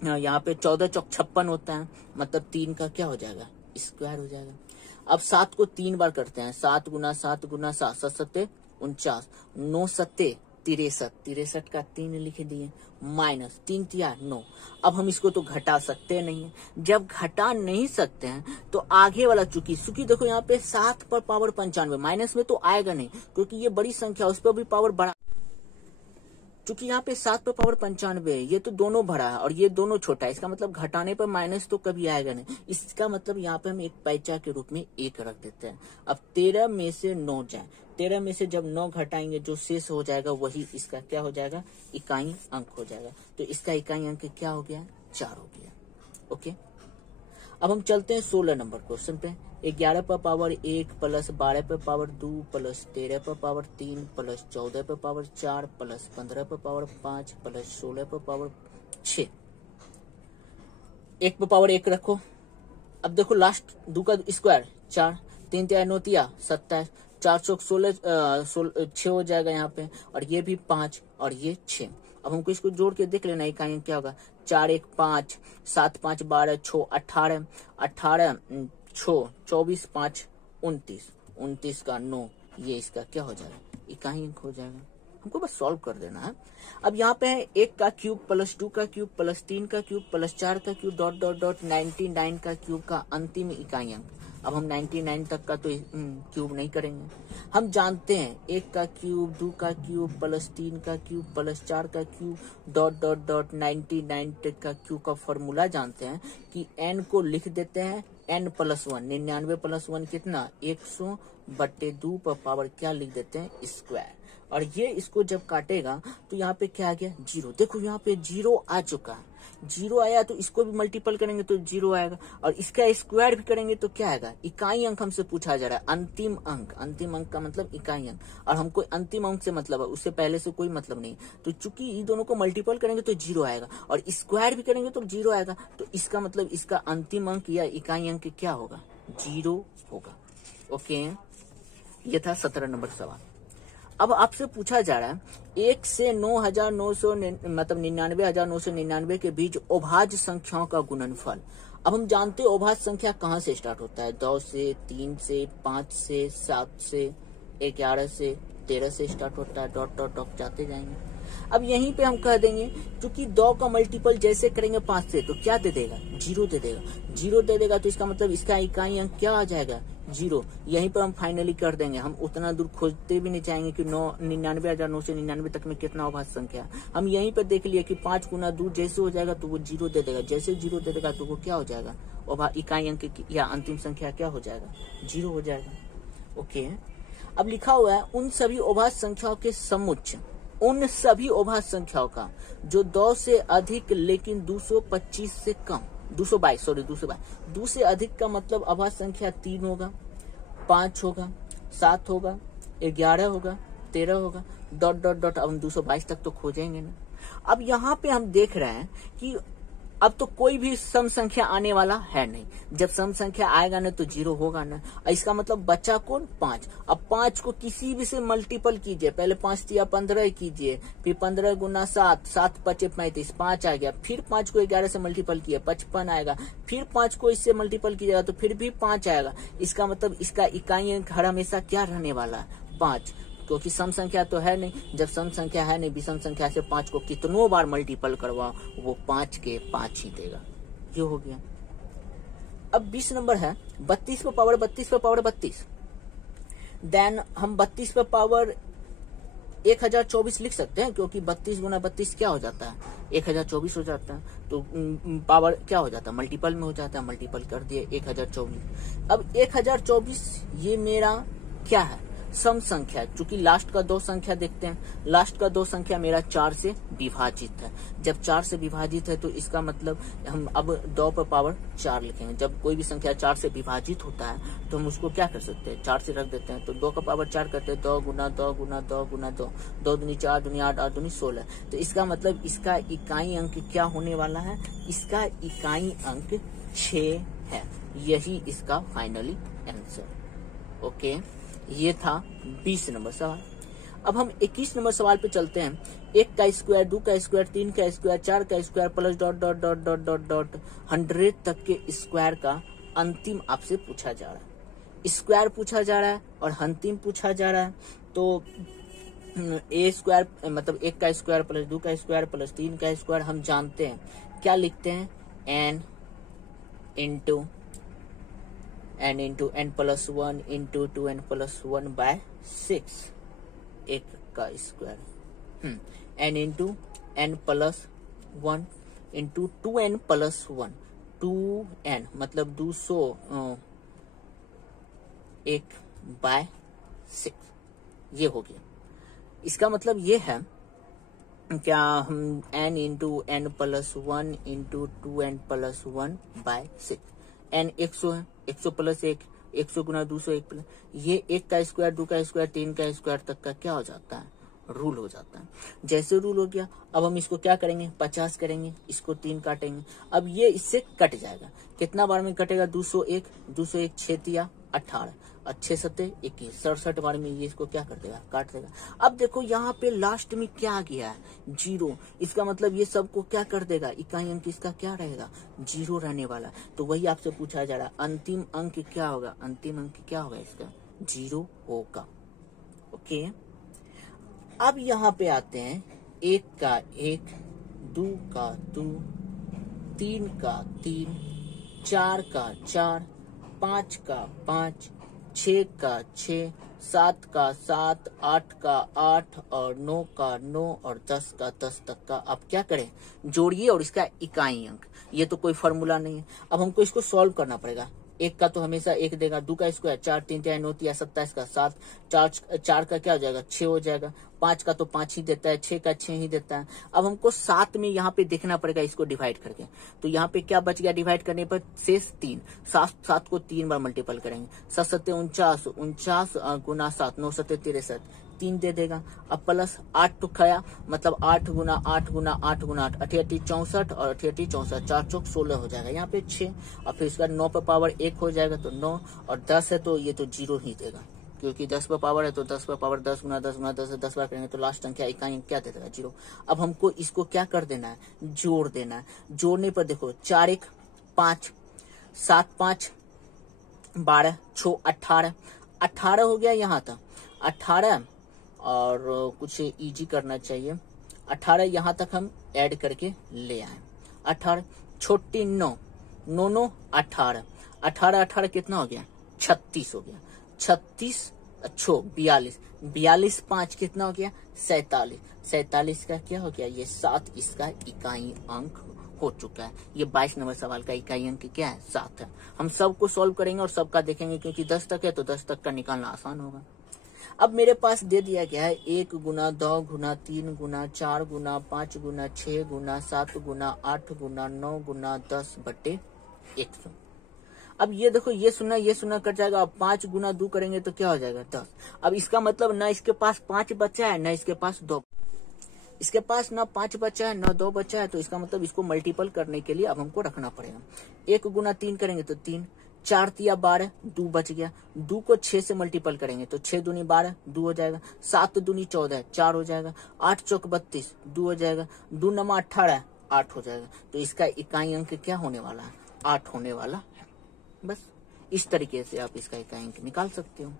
यहाँ पे 14 चौक 56 होता है, मतलब 3 का क्या हो जाएगा, स्क्वायर हो जाएगा। अब 7 को 3 बार करते हैं, 7 गुना 7 गुना 7, 7 सत्ते 49, 9 सत्ते 63, 63 का 3 लिख दिए, माइनस 3 तिया 9। अब हम इसको तो घटा सकते नहीं है, जब घटा नहीं सकते हैं तो आगे वाला चूंकि देखो यहाँ पे 7 पर पावर 95, माइनस में तो आएगा नहीं, क्योंकि ये बड़ी संख्या उस पर भी पावर बढ़ा, चूंकि यहाँ पे 7 पर पावर 95 है, ये तो दोनों बड़ा है और ये दोनों छोटा है, इसका मतलब घटाने पर माइनस तो कभी आएगा नहीं, इसका मतलब यहाँ पे हम एक पैचा के रूप में 1 रख देते हैं। अब 13 में से 9 जाए, 13 में से जब 9 घटाएंगे जो शेष हो जाएगा वही इसका क्या हो जाएगा, इकाई अंक हो जाएगा, तो इसका इकाई अंक क्या हो गया, 4 हो गया। ओके, अब हम चलते हैं 16 नंबर क्वेश्चन पे। 11 पर पावर 1 प्लस 12 पर पावर 2 प्लस 13 पर पावर 3 प्लस 14 पर पावर 4 प्लस 15 पर पावर 5 प्लस 16 पर पावर 6, 1 पर पावर 1 रखो। अब देखो लास्ट 2 का स्क्वायर 4, 3 तिया 9 तिया 27, 4 चौक 16 6 हो जाएगा यहाँ पे, और ये भी 5 और ये 6, अब हमको इसको जोड़ के देख लेना इकाई अंक क्या होगा। 4 1 5, 7 5 12, 6 18, 18 6 24, 5 29, 29 का 9, ये इसका क्या हो जाएगा, इकाई अंक हो जाएगा। हमको बस सॉल्व कर देना है। अब यहाँ पे है 1 का क्यूब प्लस 2 का क्यूब प्लस 3 का क्यूब प्लस 4 का क्यूब डॉट डॉट डॉट 99 का क्यूब का अंतिम इकाई अंक। अब हम 99 तक का तो क्यूब नहीं करेंगे। हम जानते हैं 1 का क्यूब 2 का क्यूब प्लस 3 का क्यूब प्लस 4 का क्यूब डॉट डॉट डॉट 99 तक का क्यूब का फॉर्मूला जानते हैं कि n को लिख देते हैं n प्लस 1, 99 प्लस 1 कितना 100 बट्टे 2 पर पावर क्या लिख देते हैं स्क्वायर। और ये इसको जब काटेगा तो यहाँ पे क्या आ गया 0। देखो यहाँ पे 0 आ चुका है, 0 आया तो इसको भी मल्टीपल करेंगे तो 0 आएगा और इसका स्क्वायर भी करेंगे तो क्या आएगा, इकाई अंक हमसे पूछा जा रहा है, अंतिम अंक। अंतिम अंक का मतलब इकाई अंक, और हमको अंतिम अंक से मतलब है, उससे पहले से कोई मतलब नहीं। तो चूंकि इन दोनों को मल्टीपल करेंगे तो 0 आएगा और स्क्वायर भी करेंगे तो 0 आएगा, तो इसका मतलब इसका अंतिम अंक या इकाई अंक क्या होगा, 0 होगा। ओके, ये था 17 नंबर सवाल। अब आपसे पूछा जा रहा है 1 से 9,900 मतलब 99,999 के बीच अभाज्य संख्याओं का गुणनफल। अब हम जानते हैं अभाज्य संख्या कहाँ से स्टार्ट होता है, 2 से, 3 से, 5 से, 7 से, 11 से, 13 से स्टार्ट होता है, डॉट डॉट डॉट जाते जाएंगे। अब यहीं पे हम कह देंगे क्योंकि 2 का मल्टीपल जैसे करेंगे 5 से तो क्या दे देगा, 0 दे देगा। 0 दे देगा तो इसका मतलब इसका इकाई अंक क्या आ जाएगा, 0। यहीं पर हम फाइनली कर देंगे। हम उतना दूर खोजते भी नहीं चाहेंगे कि 99,999 तक में कितना अभाज्य संख्या है। हम यहीं पर देख लिए कि 5 गुना दूर जैसे हो जाएगा तो वो 0 दे देगा, जैसे 0 दे देगा तो वो क्या हो जाएगा, इकाई अंक या अंतिम संख्या क्या हो जाएगा, 0 हो जाएगा। ओके, अब लिखा हुआ है उन सभी अभाज्य संख्याओं के समुच्चय, उन सभी अभाज्य संख्याओं का जो 2 से अधिक लेकिन 225 से कम, 222 से अधिक का मतलब अभाज्य संख्या 3 होगा, 5 होगा, 7 होगा, 11 होगा, 13 होगा, डॉट डॉट डॉट। अब हम 222 तक तो खोजेंगे ना। अब यहाँ पे हम देख रहे हैं कि अब तो कोई भी सम संख्या आने वाला है नहीं। जब सम संख्या आएगा ना तो 0 होगा ना, इसका मतलब बचा कौन, 5। अब 5 को किसी भी से मल्टीपल कीजिए, पहले 5 दिया 15 कीजिए, फिर 15 गुना 7, 7 5 35, 5 आ गया, फिर 5 को 11 से मल्टीपल किया 55 आएगा, फिर 5 को इससे मल्टीपल कीजिएगा तो फिर भी 5 आएगा। इसका मतलब इसका इकाई अंक हर हमेशा क्या रहने वाला है, 5, क्योंकि सम संख्या तो है नहीं। जब सम संख्या है नहीं, विषम संख्या से 5 को कितनों बार मल्टीपल करवाओ वो 5 के 5 ही देगा। ये हो गया। अब 20 नंबर है 32 पे पावर 32 पे पावर 32। देन हम 32 पे पावर 1024 लिख सकते हैं, क्योंकि 32 गुना 32 क्या हो जाता है, 1024 हो जाता है। तो पावर क्या हो जाता है, मल्टीपल में हो जाता है, मल्टीपल कर दिए 1024। अब 1024 ये मेरा क्या है, सम संख्या। चूंकि लास्ट का 2 संख्या देखते हैं, लास्ट का 2 संख्या मेरा 4 से विभाजित है। जब 4 से विभाजित है तो इसका मतलब हम अब 2 पर पावर 4 लिखेंगे। जब कोई भी संख्या 4 से विभाजित होता है तो हम उसको क्या कर सकते हैं, 4 से रख देते हैं, तो 2 का पावर 4 करते हैं, 2 गुना 2 गुना 2 गुना 2, 2 दूनी 4 दूनी 8, 8 दूनी 16। तो इसका मतलब इसका इकाई अंक क्या होने वाला है, इसका इकाई अंक 6 है। यही इसका फाइनली आंसर। ओके, ये था 20 नंबर सवाल। अब हम 21 नंबर सवाल पे चलते हैं। 1 का स्क्वायर, 2 का स्क्वायर, 3 का स्क्वायर, 4 का square plus dot dot dot dot dot dot 100 तक के स्क्वायर का अंतिम आपसे पूछा जा रहा है। स्क्वायर पूछा जा रहा है और अंतिम पूछा जा रहा है। तो ए स्क्वायर मतलब 1 का स्क्वायर प्लस 2 का स्क्वायर प्लस 3 का स्क्वायर हम जानते हैं, क्या लिखते हैं, n into n plus 1 into 2n plus 1 by 6, 1 का square, n into n plus 1 into 2n plus 1, 2n मतलब 200 1 बाय 6, ये हो गया। इसका मतलब ये है क्या, हम n into n plus 1 into 2n plus 1 by 6, n 100 है, 100 प्लस 1, 100 गुना 200, 1 प्लस, ये 1 का स्क्वायर, 2 का स्क्वायर, 3 का स्क्वायर तक का क्या हो जाता है, रूल हो जाता है। जैसे रूल हो गया, अब हम इसको क्या करेंगे, 50 करेंगे, इसको 3 काटेंगे। अब ये इससे कट जाएगा, कितना बार में कटेगा, 201, 201 6 दिया 18, अच्छे सत्ते 21, 67 बार में ये इसको क्या कर देगा, काट देगा। अब देखो यहाँ पे लास्ट में क्या आ गया है, 0। इसका मतलब ये सबको क्या कर देगा, इकाई अंक इसका क्या रहेगा, 0 रहने वाला। तो वही आपसे पूछा जा रहा है अंतिम अंक क्या होगा, अंतिम अंक क्या होगा इसका, 0 होगा। ओके, अब यहाँ पे आते हैं 1 का 1, 2 का 2, 3 का 3, 4 का 4, 5 का 5, 6 का 6, 7 का 7, 8 का 8 और 9 का 9 और 10 का 10 तक का आप क्या करें, जोड़िए और इसका इकाई अंक। ये तो कोई फॉर्मूला नहीं है, अब हमको इसको सॉल्व करना पड़ेगा। 1 का तो हमेशा 1 देगा, 2 का स्क्वायर 4, 3 3 9 3 27 का 7, 4 का क्या हो जाएगा, 6 हो जाएगा। 5 का तो 5 ही देता है, 6 का 6 ही देता है। अब हमको 7 में यहाँ पे देखना पड़ेगा इसको डिवाइड करके। तो यहाँ पे क्या बच गया डिवाइड करने पर, शेष 3। 7 को 3 बार मल्टीपल करेंगे, 7 7 49, 49 गुना 7, 9 7 63, 3 दे देगा। अब प्लस 8 तो खाया, मतलब 8 गुना 8 गुना 8 गुना 8, 88 64 और 88 64, 4 चौक 16 हो जाएगा। यहाँ पे 6 और फिर उसका 9 पर पावर 1 हो जाएगा तो 9 और 10 है तो ये तो 0 ही देगा, क्योंकि 10 पर पावर है तो 10 पर पावर 10 गुना 10 गुना 10 10 बार करेंगे तो लास्ट संख्या इकाई क्या दे देगा, 0। अब हमको इसको क्या कर देना है, जोड़ देना है। जोड़ने पर देखो 4 1 5, 7 5 12, 6 18, 18 हो गया यहाँ तक, 18 और कुछ इजी करना चाहिए, 18 यहाँ तक हम ऐड करके ले आए। 18 छोटी 9 9 9 18, 18 18 कितना हो गया, 36 हो गया। 36 अच्छो 42, 42 5 कितना हो गया, 47, 47 का क्या हो गया, ये 7 इसका इकाई अंक हो चुका है। ये 22 नंबर सवाल का इकाई अंक क्या है, 7 है। हम सबको सॉल्व करेंगे और सबका देखेंगे, क्योंकि 10 तक है तो 10 तक का निकालना आसान होगा। अब मेरे पास दे दिया गया है 1 गुना 2 गुना 3 गुना 4 गुना 5 गुना 6 गुना 7 गुना 8 गुना 9 गुना 10 बटे 100। अब ये देखो ये सुना कट जाएगा। अब 5 गुना 2 करेंगे तो क्या हो जाएगा, 10। अब इसका मतलब ना इसके पास 5 बचा है ना इसके पास 2, इसके पास ना 5 बचा है ना 2 बचा है, तो इसका मतलब इसको मल्टीपल करने के लिए अब हमको रखना पड़ेगा। 1 गुना 3 करेंगे तो 3, 4 तिया 12, 2 बच गया। 2 को 6 से मल्टीपल करेंगे तो 6 दूनी 12, 2 हो जाएगा। 7 दूनी 14, 4 हो जाएगा। 8 चौक 32, 2 हो जाएगा। 2 नमा 18, 8 हो जाएगा। तो इसका इकाई अंक क्या होने वाला है, 8 होने वाला है। बस इस तरीके से आप इसका इकाई अंक निकाल सकते हो।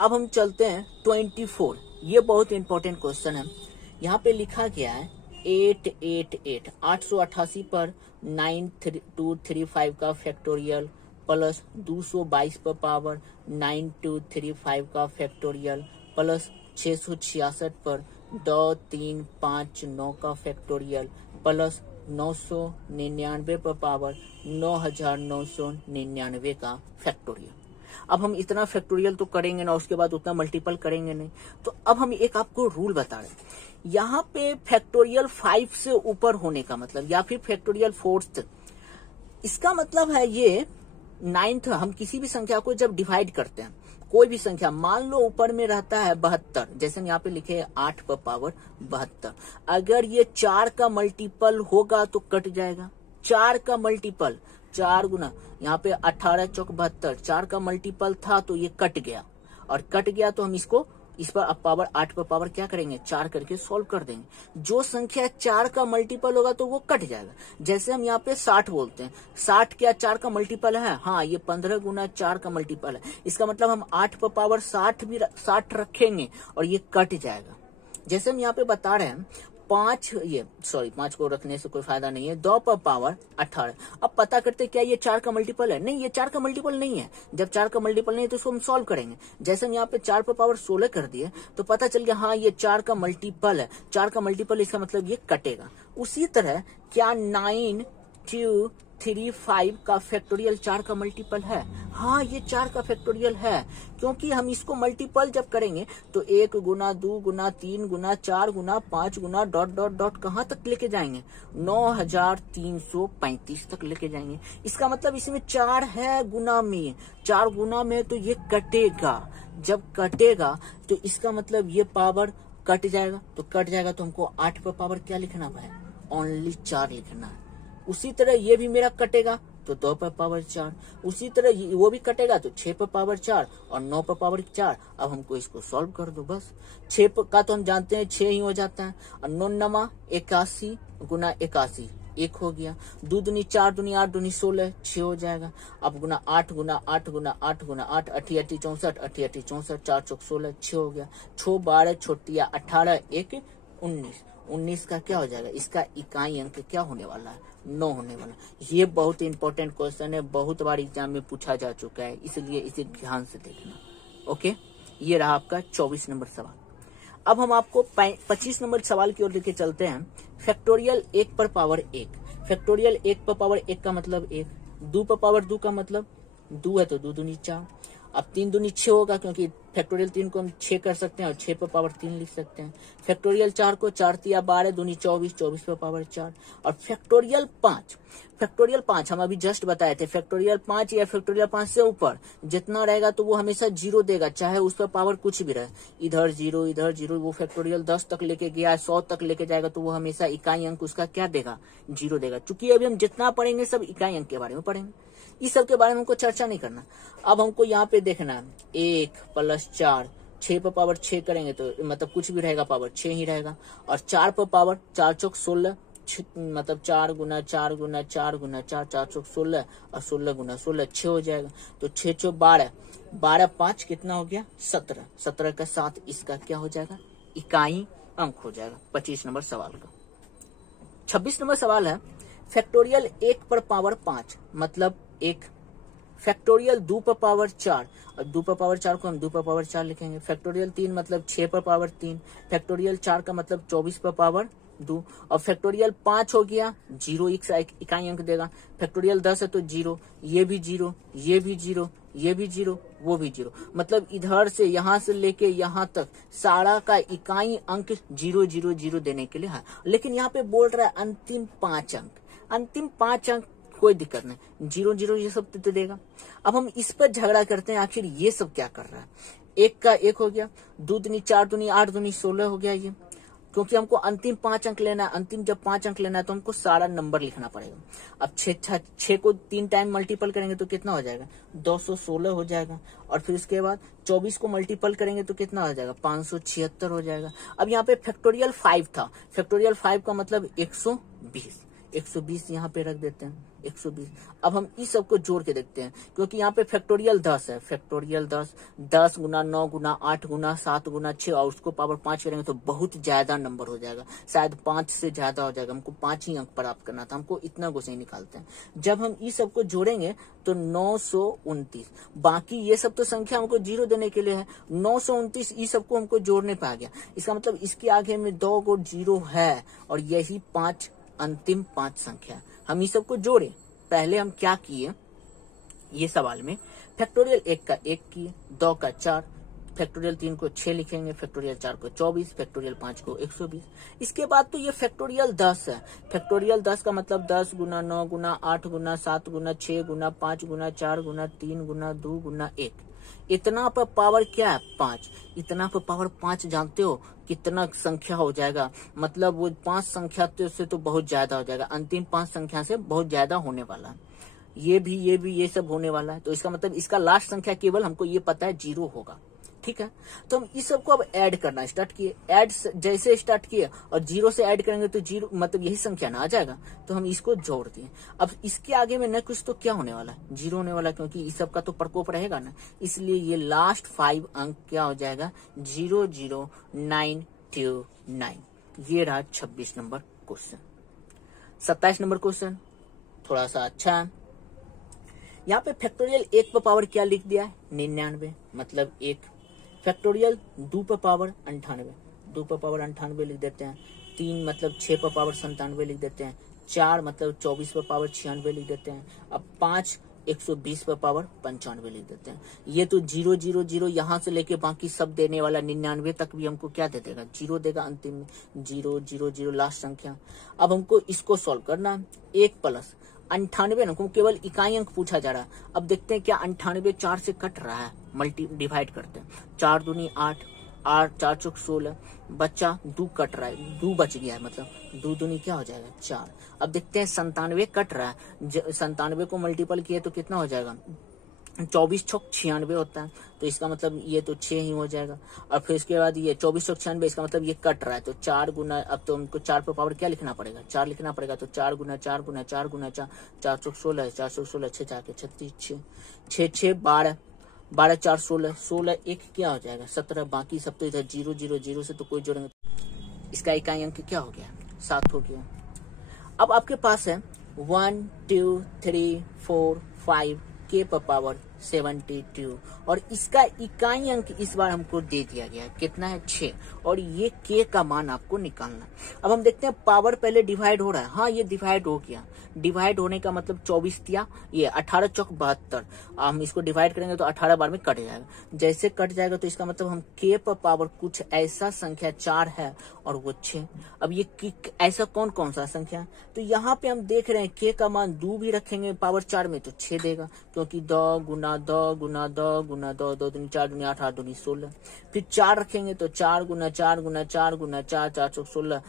अब हम चलते हैं 24। ये बहुत इंपॉर्टेंट क्वेश्चन है। यहाँ पे लिखा गया है 888, 888 पर 9235 का फैक्टोरियल प्लस 222 पर पावर 9235 का फैक्टोरियल प्लस 666 पर 2359 का फैक्टोरियल प्लस 999 पर पावर 9999 का फैक्टोरियल। अब हम इतना फैक्टोरियल तो करेंगे ना, उसके बाद उतना मल्टीपल करेंगे नहीं। तो अब हम एक आपको रूल बता रहे हैं, यहाँ पे फैक्टोरियल 5 से ऊपर होने का मतलब, या फिर फैक्टोरियल 4th, इसका मतलब है ये 9th। हम किसी भी संख्या को जब डिवाइड करते हैं, कोई भी संख्या मान लो ऊपर में रहता है 72, जैसे यहाँ पे लिखे 8 पर पावर 72, अगर ये 4 का मल्टीपल होगा तो कट जाएगा। 4 का मल्टीपल 4 गुना, यहाँ पे 18 चौक 72, 4 का मल्टीपल था तो ये कट गया, और कट गया तो हम इसको इस पर अब पावर 8 पर पावर क्या करेंगे, 4 करके सॉल्व कर देंगे। जो संख्या 4 का मल्टीपल होगा तो वो कट जाएगा। जैसे हम यहाँ पे 60 बोलते हैं, 60 क्या 4 का मल्टीपल है, हाँ ये 15 गुना 4 का मल्टीपल है। इसका मतलब हम 8 पर पावर 60 रखेंगे और ये कट जाएगा। जैसे हम यहाँ पे बता रहे हैं 5 को रखने से कोई फायदा नहीं है, 2 पर पावर 18। अब पता करते क्या ये 4 का मल्टीपल है, नहीं ये 4 का मल्टीपल नहीं है। जब 4 का मल्टीपल नहीं है तो इसको हम सॉल्व करेंगे। जैसे हम यहाँ पे 4 पर पावर 16 कर दिए तो पता चल गया हाँ ये 4 का मल्टीपल है। 4 का मल्टीपल इसका मतलब ये कटेगा। उसी तरह क्या 9235 का फैक्टोरियल 4 का मल्टीपल है, हाँ ये 4 का फैक्टोरियल है, क्योंकि हम इसको मल्टीपल जब करेंगे तो 1 गुना 2 गुना 3 गुना 4 गुना 5 गुना डॉट डॉट डॉट कहाँ तक लेके जाएंगे, 9335 तक लेके जाएंगे। इसका मतलब इसमें 4 है गुना में, 4 गुना में तो ये कटेगा। जब कटेगा तो इसका मतलब ये पावर कट जाएगा, तो कट जाएगा तो हमको 8 पर पावर क्या लिखना है, ओनली 4 लिखना है। उसी तरह ये भी मेरा कटेगा तो 2 पर पावर 4। उसी तरह वो भी कटेगा तो 6 पर पावर 4 और 9 पर पावर 4। अब हमको इसको सॉल्व कर दो बस। 6 का तो हम जानते हैं 6 ही हो जाता है, और 9 81 गुना 81 1 हो गया। 2 दूनी 4 दूनी 8 दूनी 16 6 हो जाएगा। अब गुना 8 गुना 8 गुना 8 गुना 8 88 64 88 64 4 चौक 16 6 हो गया। 6 12 छोटिया 18 1 19 19 का क्या हो जाएगा? इसका इकाई अंक क्या होने वाला है? 9 होने वाला। ये बहुत इंपॉर्टेंट क्वेश्चन है, बहुत बार एग्जाम में पूछा जा चुका है, इसलिए इसे ध्यान से देखना। ओके, ये रहा आपका 24 नंबर सवाल। अब हम आपको 25 नंबर सवाल की ओर लेके चलते हैं। फैक्टोरियल 1 पर पावर 1। फैक्टोरियल 1 पर पावर 1 का मतलब 1, 2 पर पावर 2 का मतलब 2 है तो 2 दूनी 4। अब 3 दूनी 6 होगा, क्योंकि फैक्टोरियल 3 को हम 6 कर सकते हैं और 6 पर पावर 3 लिख सकते हैं। फैक्टोरियल 4 को 4 तिया 12 दूनी 24 24 पर पावर 4। और फैक्टोरियल 5 हम अभी जस्ट बताए थे। फैक्टोरियल 5 या फैक्टोरियल 5 से ऊपर जितना रहेगा तो वो हमेशा 0 देगा, चाहे उस पर पावर कुछ भी रहे। इधर 0 इधर 0। वो फैक्टोरियल 10 तक लेके गया, 100 तक लेके जाएगा तो वो हमेशा इकाई अंक उसका क्या देगा? 0 देगा। चूंकि अभी हम जितना पढ़ेंगे सब इकाई अंक के बारे में पढ़ेंगे, इस सब के बारे में हमको चर्चा नहीं करना। अब हमको यहाँ पे देखना है 1 + 4, 6 पर पावर 6 करेंगे तो मतलब कुछ भी रहेगा पावर 6 ही रहेगा। और 4 पर पावर 4 चौक 16, मतलब 4 गुना 4 गुना 4 गुना 4 4 चौक 16 और 16 गुना 16 6 हो जाएगा। तो 6 चौक 12, 12 5 कितना हो गया? 17। 17 का 7 इसका क्या हो जाएगा? इकाई अंक हो जाएगा 25 नंबर सवाल का। 26 नंबर सवाल है फैक्टोरियल 1 पर पावर 5 मतलब 1। फैक्टोरियल 2 पर पावर 4 और 2 पर पावर 4 को हम 2 पर पावर 4 लिखेंगे। फैक्टोरियल 3 मतलब 6 पर पावर 3। फैक्टोरियल 4 का मतलब 24 पर पावर 2। और फैक्टोरियल 5 हो गया 0 इकाई अंक देगा। फैक्टोरियल 10 है तो 0, ये भी 0, ये भी 0, ये भी 0, वो भी 0। मतलब इधर से यहाँ से लेके यहाँ तक सारा का इकाई अंक 0 0 0 देने के लिए है। लेकिन यहाँ पे बोल रहा है अंतिम 5 अंक। अंतिम 5 अंक कोई दिक्कत नहीं, 0 0 ये सब तो देगा। अब हम इस पर झगड़ा करते हैं, आखिर ये सब क्या कर रहा है? 1 का 1 हो गया, 2 दूनी 4 दूनी 8 दूनी 16 हो गया ये, क्योंकि हमको अंतिम 5 अंक लेना है। अंतिम जब 5 अंक लेना है तो हमको सारा नंबर लिखना पड़ेगा। अब 6 को 3 टाइम मल्टीपल करेंगे तो कितना हो जाएगा? 216 हो जाएगा। और फिर उसके बाद 24 को मल्टीपल करेंगे तो कितना हो जाएगा? 576 हो जाएगा। अब यहाँ पे फैक्टोरियल 5 था, फैक्टोरियल 5 का मतलब 120। 120 यहाँ पे रख देते हैं, 120। अब हम इस सब को जोड़ के देखते हैं, क्योंकि यहाँ पे फैक्टोरियल 10 है। फैक्टोरियल 10 गुना 9 गुना 8 गुना 7 गुना 6 और उसको पावर 5 करेंगे तो बहुत ज्यादा नंबर हो जाएगा, शायद 5 से ज्यादा हो जाएगा। हमको 5 ही अंक प्राप्त करना था, हमको इतना कुछ नहीं निकालते हैं। जब हम इस सब को जोड़ेंगे तो 929। बाकी ये सब तो संख्या हमको 0 देने के लिए है। 929 इस सब को हमको जोड़ने पे आ गया। इसका मतलब इसके आगे में 2 को 0 है और यही 5 अंतिम 5 संख्या। हम इस सब को जोड़े। पहले हम क्या किए ये सवाल में, फैक्टोरियल 1 का 1 किए, 2 का 4, फैक्टोरियल 3 को 6 लिखेंगे, फैक्टोरियल 4 को 24, फैक्टोरियल 5 को 120। इसके बाद तो ये फैक्टोरियल 10 है। फैक्टोरियल 10 का मतलब 10 गुना 9 गुना 8 गुना 7 गुना 6 गुना 5 गुना 4 गुना 3 गुना 2 गुना 1। इतना पर पावर क्या है? 5। इतना पर पावर 5 जानते हो कितना संख्या हो जाएगा? मतलब वो 5 संख्या से तो बहुत ज्यादा हो जाएगा। अंतिम 5 संख्या से बहुत ज्यादा होने वाला है। ये भी ये सब होने वाला है। तो इसका मतलब इसका लास्ट संख्या केवल हमको ये पता है 0 होगा। ठीक है, तो हम इस सब को अब ऐड करना स्टार्ट किए। ऐड जैसे स्टार्ट किए और 0 से ऐड करेंगे तो 0 मतलब यही संख्या ना आ जाएगा, तो हम इसको जोड़ दिए। अब इसके आगे में न कुछ तो क्या होने वाला है? 0 होने वाला, क्योंकि इस सब का तो प्रकोप रहेगा ना। इसलिए ये लास्ट 5 अंक क्या हो जाएगा? 00929। ये रहा 26 नंबर क्वेश्चन। 27 नंबर क्वेश्चन थोड़ा सा अच्छा है। यहाँ पे फैक्टोरियल 1 पर पावर क्या लिख दिया है? 99, मतलब 1। फैक्टोरियल 2 पर पावर 98, 2 पर पावर 98 लिख देते हैं। 3 मतलब 6 पर पावर 97 लिख देते हैं। 4 मतलब 24 पर पावर 96 लिख देते हैं। अब 5 120 पर पावर 95 लिख देते हैं। ये तो 0 0 0 यहाँ से लेके बाकी सब देने वाला 99 तक भी हमको क्या दे देगा? 0 देगा अंतिम में। 0 0 0 लास्ट संख्या। अब हमको इसको सॉल्व करना है। 1 प्लस 98 हमको केवल इकाई अंक पूछा जा रहा है। अब देखते हैं क्या 98 4 से कट रहा है। मल्टी डिवाइड करते हैं। 4 दूनी 8, 8 4 चौक 16, बच्चा 2 कट रहा है, 2 बच गया है, मतलब 2 दूनी क्या हो जाएगा 4। अब देखते हैं 97 कट रहा है, 97 को मल्टीपल किए तो कितना हो जाएगा, 24 छक 96 होता है, तो इसका मतलब ये तो 6 ही हो जाएगा। और फिर इसके बाद ये 24 छक 96, इसका मतलब ये कट रहा है, तो 4 गुना, अब तो हमको 4 पर पावर क्या लिखना पड़ेगा, 4 लिखना पड़ेगा, तो 4 गुना 4 गुना 4 गुना 4, 4 चौक 16, 4 चौक 16, 6 4 के 36, 6 6 12, 12 4 16, 16 1 क्या हो जाएगा 17, बाकी सब तो इधर 0 0 0 से तो कोई जोड़ेंगे, इसका इकाई अंक क्या हो गया 7 हो गया। अब आपके पास है 1 2 3 4 5 के पर पावर 72, और इसका इकाई अंक इस बार हमको दे दिया गया है, कितना है 6, और ये के का मान आपको निकालना। अब हम देखते हैं पावर पहले डिवाइड हो रहा है, हाँ ये डिवाइड हो गया, डिवाइड होने का मतलब 24 दिया, ये 18 चौक 72, हम इसको डिवाइड करेंगे तो 18 बार में कट जाएगा, जैसे कट जाएगा तो इसका मतलब हम के पर पावर कुछ ऐसा संख्या 4 है और वो 6। अब ये ऐसा कौन कौन सा संख्या है, तो यहाँ पे हम देख रहे हैं के का मान 2 भी रखेंगे पावर 4 में तो 6 देगा, क्योंकि 2 गुना 2 गुना 2 गुना 2, 2 दूनी 4 दूनी 8, 8 दूनी 16, फिर 4 रखेंगे तो 4 गुना 4 गुना 4 गुना 4, 4 चौक 16,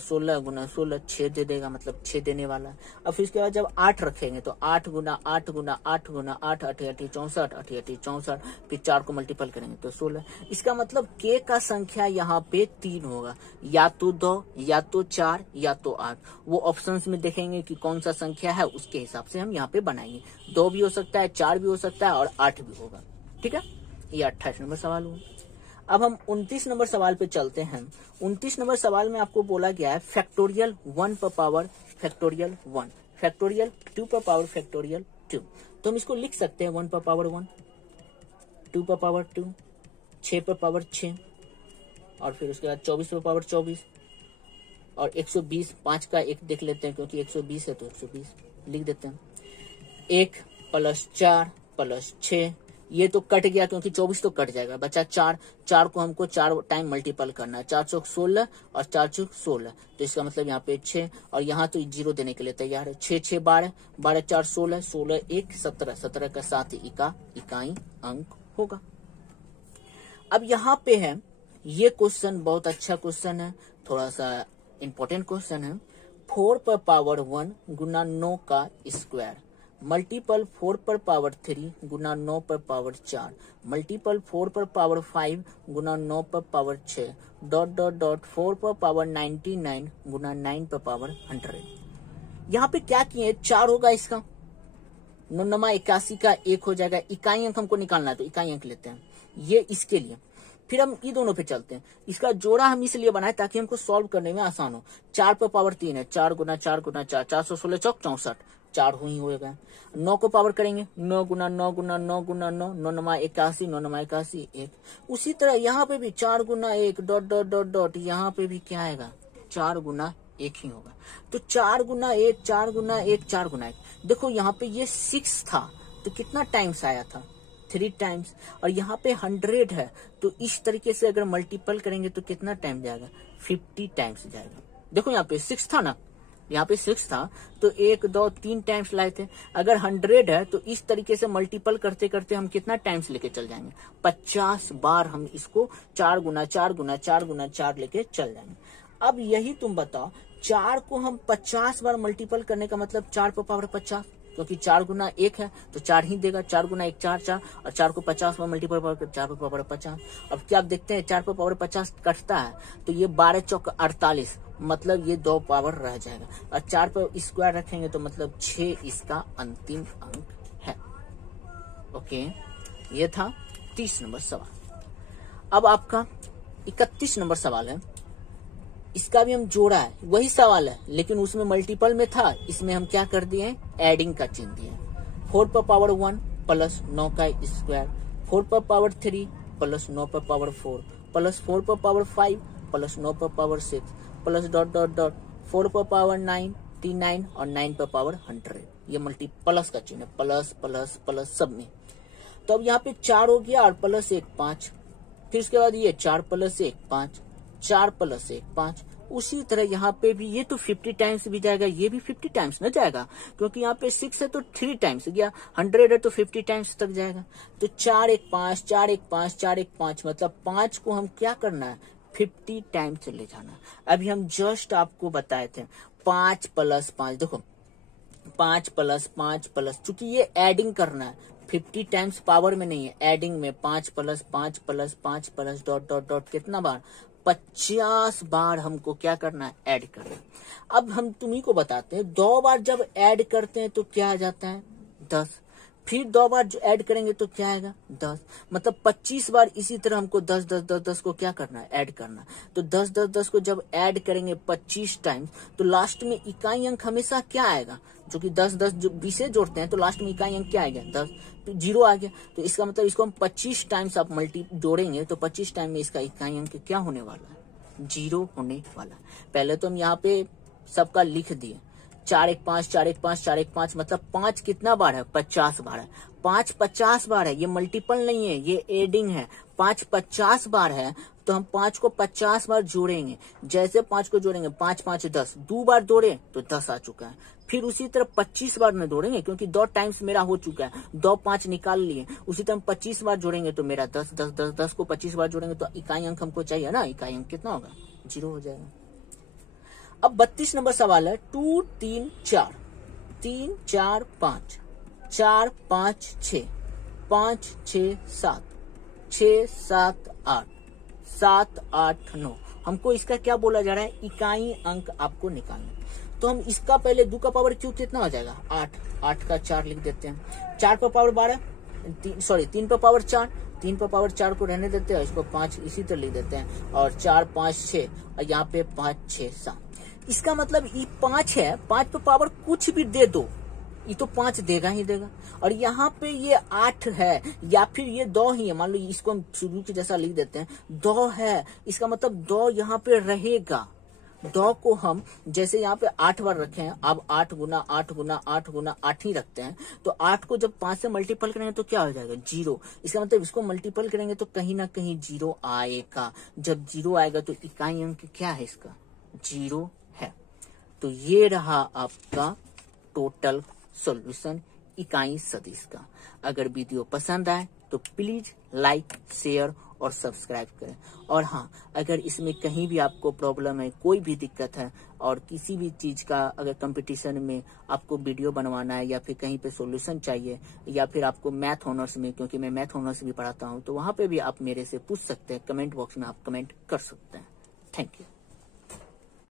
16 गुना 16 6 दे देगा, मतलब 6 देने वाला है। अब फिर इसके बाद जब 8 रखेंगे तो 8 गुना 8 गुना 8 गुना 8, 8 8 64, 8 8 64, फिर 4 को मल्टीपल करेंगे तो 16, इसका मतलब के का संख्या यहाँ पे 3 होगा, या तो 2 या तो 4 या तो 8, वो ऑप्शंस में देखेंगे कि कौन सा संख्या है, उसके हिसाब से हम यहाँ पे बनाएंगे, 2 भी हो सकता है, 4 भी हो सकता है और 8 भी होगा, ठीक है। ये 28 नंबर सवाल हुआ। अब हम 29 नंबर सवाल पे चलते हैं। 29 नंबर सवाल में आपको बोला गया है फैक्टोरियल 1 पर पावर फैक्टोरियल 1, फैक्टोरियल 2 पर पावर फैक्टोरियल 2, तो हम इसको लिख सकते हैं 1 पर पावर 1, 2 पर पावर 2, 6 पर पावर 6, और फिर उसके बाद 24 पर पावर 24, और 120, 5 का 1 देख लेते हैं क्योंकि 120 है तो 120 लिख देते हैं, 1 प्लस 4 प्लस 6, ये तो कट गया क्योंकि 24 तो कट जाएगा, बचा 4, 4 को हमको 4 टाइम मल्टीपल करना है, 4 चौक 16 और 4 चौक 16, तो इसका मतलब यहाँ पे 6, और यहाँ तो 0 देने के लिए तैयार है, 6 6 12, 12 4 16, 16 1 17, 17 का 7 इकाई अंक होगा। अब यहाँ पे है ये क्वेश्चन बहुत अच्छा क्वेश्चन है, थोड़ा सा इंपॉर्टेंट क्वेश्चन है, 4 पर पावर 1 गुना 9 का स्क्वायर मल्टीपल 4 पर पावर 3 गुना 9 पर पावर 4 मल्टीपल 4 पर पावर 5 गुना 9 पर पावर 6 डॉट डॉट डॉट 4 पर पावर 99 गुना 9 पर पावर 100। यहाँ पे क्या किए, 4 होगा इसका, 9 81 का 1 हो जाएगा, इकाई अंक हमको निकालना है तो इकाई अंक लेते हैं, ये इसके लिए। फिर हम ये दोनों पे चलते हैं, इसका जोड़ा हम इसलिए बनाए ताकि हमको सॉल्व करने में आसान हो। 4 पर पावर 3 है, 4 गुना 4 गुना 4, 416 चौक 64, 4 ही होगा। 9 को पावर करेंगे, 9 गुना 9 गुना 9 गुना 9, 9 81, 9 81 1। उसी तरह यहाँ पे भी 4 गुना 1 डॉट डॉट डॉट डॉट, यहाँ पे भी क्या आएगा 4 गुना 1 ही होगा, तो 4 गुना 1 4 गुना 1 4 गुना 1। देखो यहाँ पे ये 6 था तो कितना टाइम्स आया था 3 टाइम्स, और यहाँ पे 100 है तो इस तरीके से अगर मल्टीपल करेंगे तो कितना टाइम जाएगा 50 टाइम्स जाएगा। देखो यहाँ पे 6 था ना, यहाँ पे 6 था तो 1 2 3 टाइम्स लाए थे, अगर 100 है तो इस तरीके से मल्टीपल करते करते हम कितना टाइम्स लेके चल जाएंगे 50 बार, हम इसको 4 गुना 4 गुना 4 गुना 4 लेके चल जाएंगे। अब यही तुम बताओ, 4 को हम 50 बार मल्टीपल करने का मतलब 4 पर पावर 50, क्योंकि 4 गुना 1 है तो 4 ही देगा, 4 गुना 1 4 4, और 4 को 50 बार मल्टीपल कर 4 पर पावर 50। अब क्या आप देखते हैं 4 पर पावर 50 कटता है तो ये 12 चौक 48, मतलब ये 2 पावर रह जाएगा, और 4 पर स्क्वायर रखेंगे तो मतलब 6 इसका अंतिम अंक है। ओके, ये था 30 नंबर सवाल। अब आपका 31 नंबर सवाल है, इसका भी हम जोड़ा है, वही सवाल है लेकिन उसमें मल्टीपल में था, इसमें हम क्या कर दिए एडिंग का चिन्ह दिए। 4 पर पावर 1 प्लस 9 का स्क्वायर, 4 पर पावर 3 प्लस 9 पर पावर 4 प्लस 4 पर पावर 5 प्लस 9 पर power 6 plus dot dot dot 4 पर पावर 99 और 9 पर पावर 100। ये मल्टीप्लस का चिन्ह है, प्लस प्लस प्लस सब में। तो अब यहाँ पे 4 हो गया और प्लस 1 5, फिर उसके बाद ये 4 प्लस 1 5, 4 प्लस 1 5, उसी तरह यहाँ पे भी ये तो 50 टाइम्स भी जाएगा, ये भी 50 टाइम्स न जाएगा, क्योंकि यहाँ पे 6 है तो 3 टाइम्स गया, 100 है तो 50 टाइम्स तक जाएगा। तो 4 1 5 4 1 5 4 1 5, मतलब 5 को हम क्या करना है, 50 टाइम्स ले जाना। अभी हम जस्ट आपको बताए थे 5 + 5, देखो 5 + 5 +, चूंकि ये एडिंग करना है, 50 टाइम्स पावर में नहीं है, एडिंग में 5 + 5 + 5 + डॉट डॉट डॉट कितना बार, 50 बार हमको क्या करना है, ऐड करना है। अब हम तुम्ही को बताते हैं 2 बार जब ऐड करते हैं तो क्या आ जाता है, 10, फिर 2 बार जो ऐड करेंगे तो क्या आएगा, 10, मतलब 25 बार इसी तरह हमको 10 10 10 10 को क्या करना है, ऐड करना है। तो 10 10 10 को जब ऐड करेंगे 25 टाइम्स, तो लास्ट में इकाई अंक हमेशा क्या आएगा, जो कि 10 10 जो 20 से जोड़ते हैं तो लास्ट में इकाई अंक क्या आएगा, 10, तो 0 आ गया। तो इसका मतलब इसको हम 25 टाइम्स आप जोड़ेंगे तो 25 टाइम में इसका इकाई अंक क्या होने वाला है, 0 होने वाला है। पहले तो हम यहाँ पे सबका लिख दिए, 4 1 5 4 1 5 4 1 5, मतलब 5 कितना बार है, 50 बार है। 5 50 बार है, ये मल्टीपल नहीं है, ये एडिंग है। 5 50 बार है तो हम 5 को 50 बार जोड़ेंगे। जैसे 5 को जोड़ेंगे, 5 5 10, 2 बार जोड़े तो 10 आ चुका है। फिर उसी तरह 25 बार में जोड़ेंगे, क्योंकि 2 टाइम्स मेरा हो चुका है, 2 5 निकाल लिए। उसी तरह 25 बार जोड़ेंगे तो मेरा 10 10 10 10 को 25 बार जोड़ेंगे तो इकाई अंक हमको चाहिए ना, इकाई अंक कितना होगा, 0 हो जाएगा। अब 32 नंबर सवाल है, 2 3 4 3 4 5 4 5 6 5 6 7 6 7 8 7 8 9, हमको इसका क्या बोला जा रहा है, इकाई अंक आपको निकालना। तो हम इसका पहले 2 का पावर क्यूब कितना हो जाएगा, 8, 8 का 4 लिख देते हैं, 4 पर पावर 12, 3 पर पावर 4, 3 पर पावर 4 को रहने देते हैं, इसको 5 इसी तरह लिख देते हैं, और 4 5 6 और यहाँ पे 5 6 7। इसका मतलब ये 5 है, 5 पर पावर कुछ भी दे दो, ये तो 5 देगा ही देगा। और यहाँ पे ये 8 है, या फिर ये 2 ही है, मान लो इसको हम शुरू के जैसा लिख देते हैं, 2 है, इसका मतलब 2 यहाँ पे रहेगा। 2 को हम जैसे यहाँ पे 8 बार रखे हैं, अब 8 गुना 8 गुना 8 गुना 8 ही रखते हैं, तो 8 को जब 5 से मल्टीपल करेंगे तो क्या हो जाएगा, 0। इसका मतलब इसको मल्टीपल करेंगे तो कहीं ना कहीं 0 आएगा। जब 0 आएगा तो इकाई अंक क्या है इसका, 0 है। तो ये रहा आपका टोटल सॉल्यूशन इकाई सदिश का। अगर वीडियो पसंद आए तो प्लीज लाइक, शेयर और सब्सक्राइब करें। और हाँ, अगर इसमें कहीं भी आपको प्रॉब्लम है, कोई भी दिक्कत है, और किसी भी चीज का अगर कंपटीशन में आपको वीडियो बनवाना है, या फिर कहीं पे सॉल्यूशन चाहिए, या फिर आपको मैथ ऑनर्स में, क्योंकि मैं मैथ ऑनर्स भी पढ़ाता हूँ, तो वहां पे भी आप मेरे से पूछ सकते हैं। कमेंट बॉक्स में आप कमेंट कर सकते हैं। Thank you.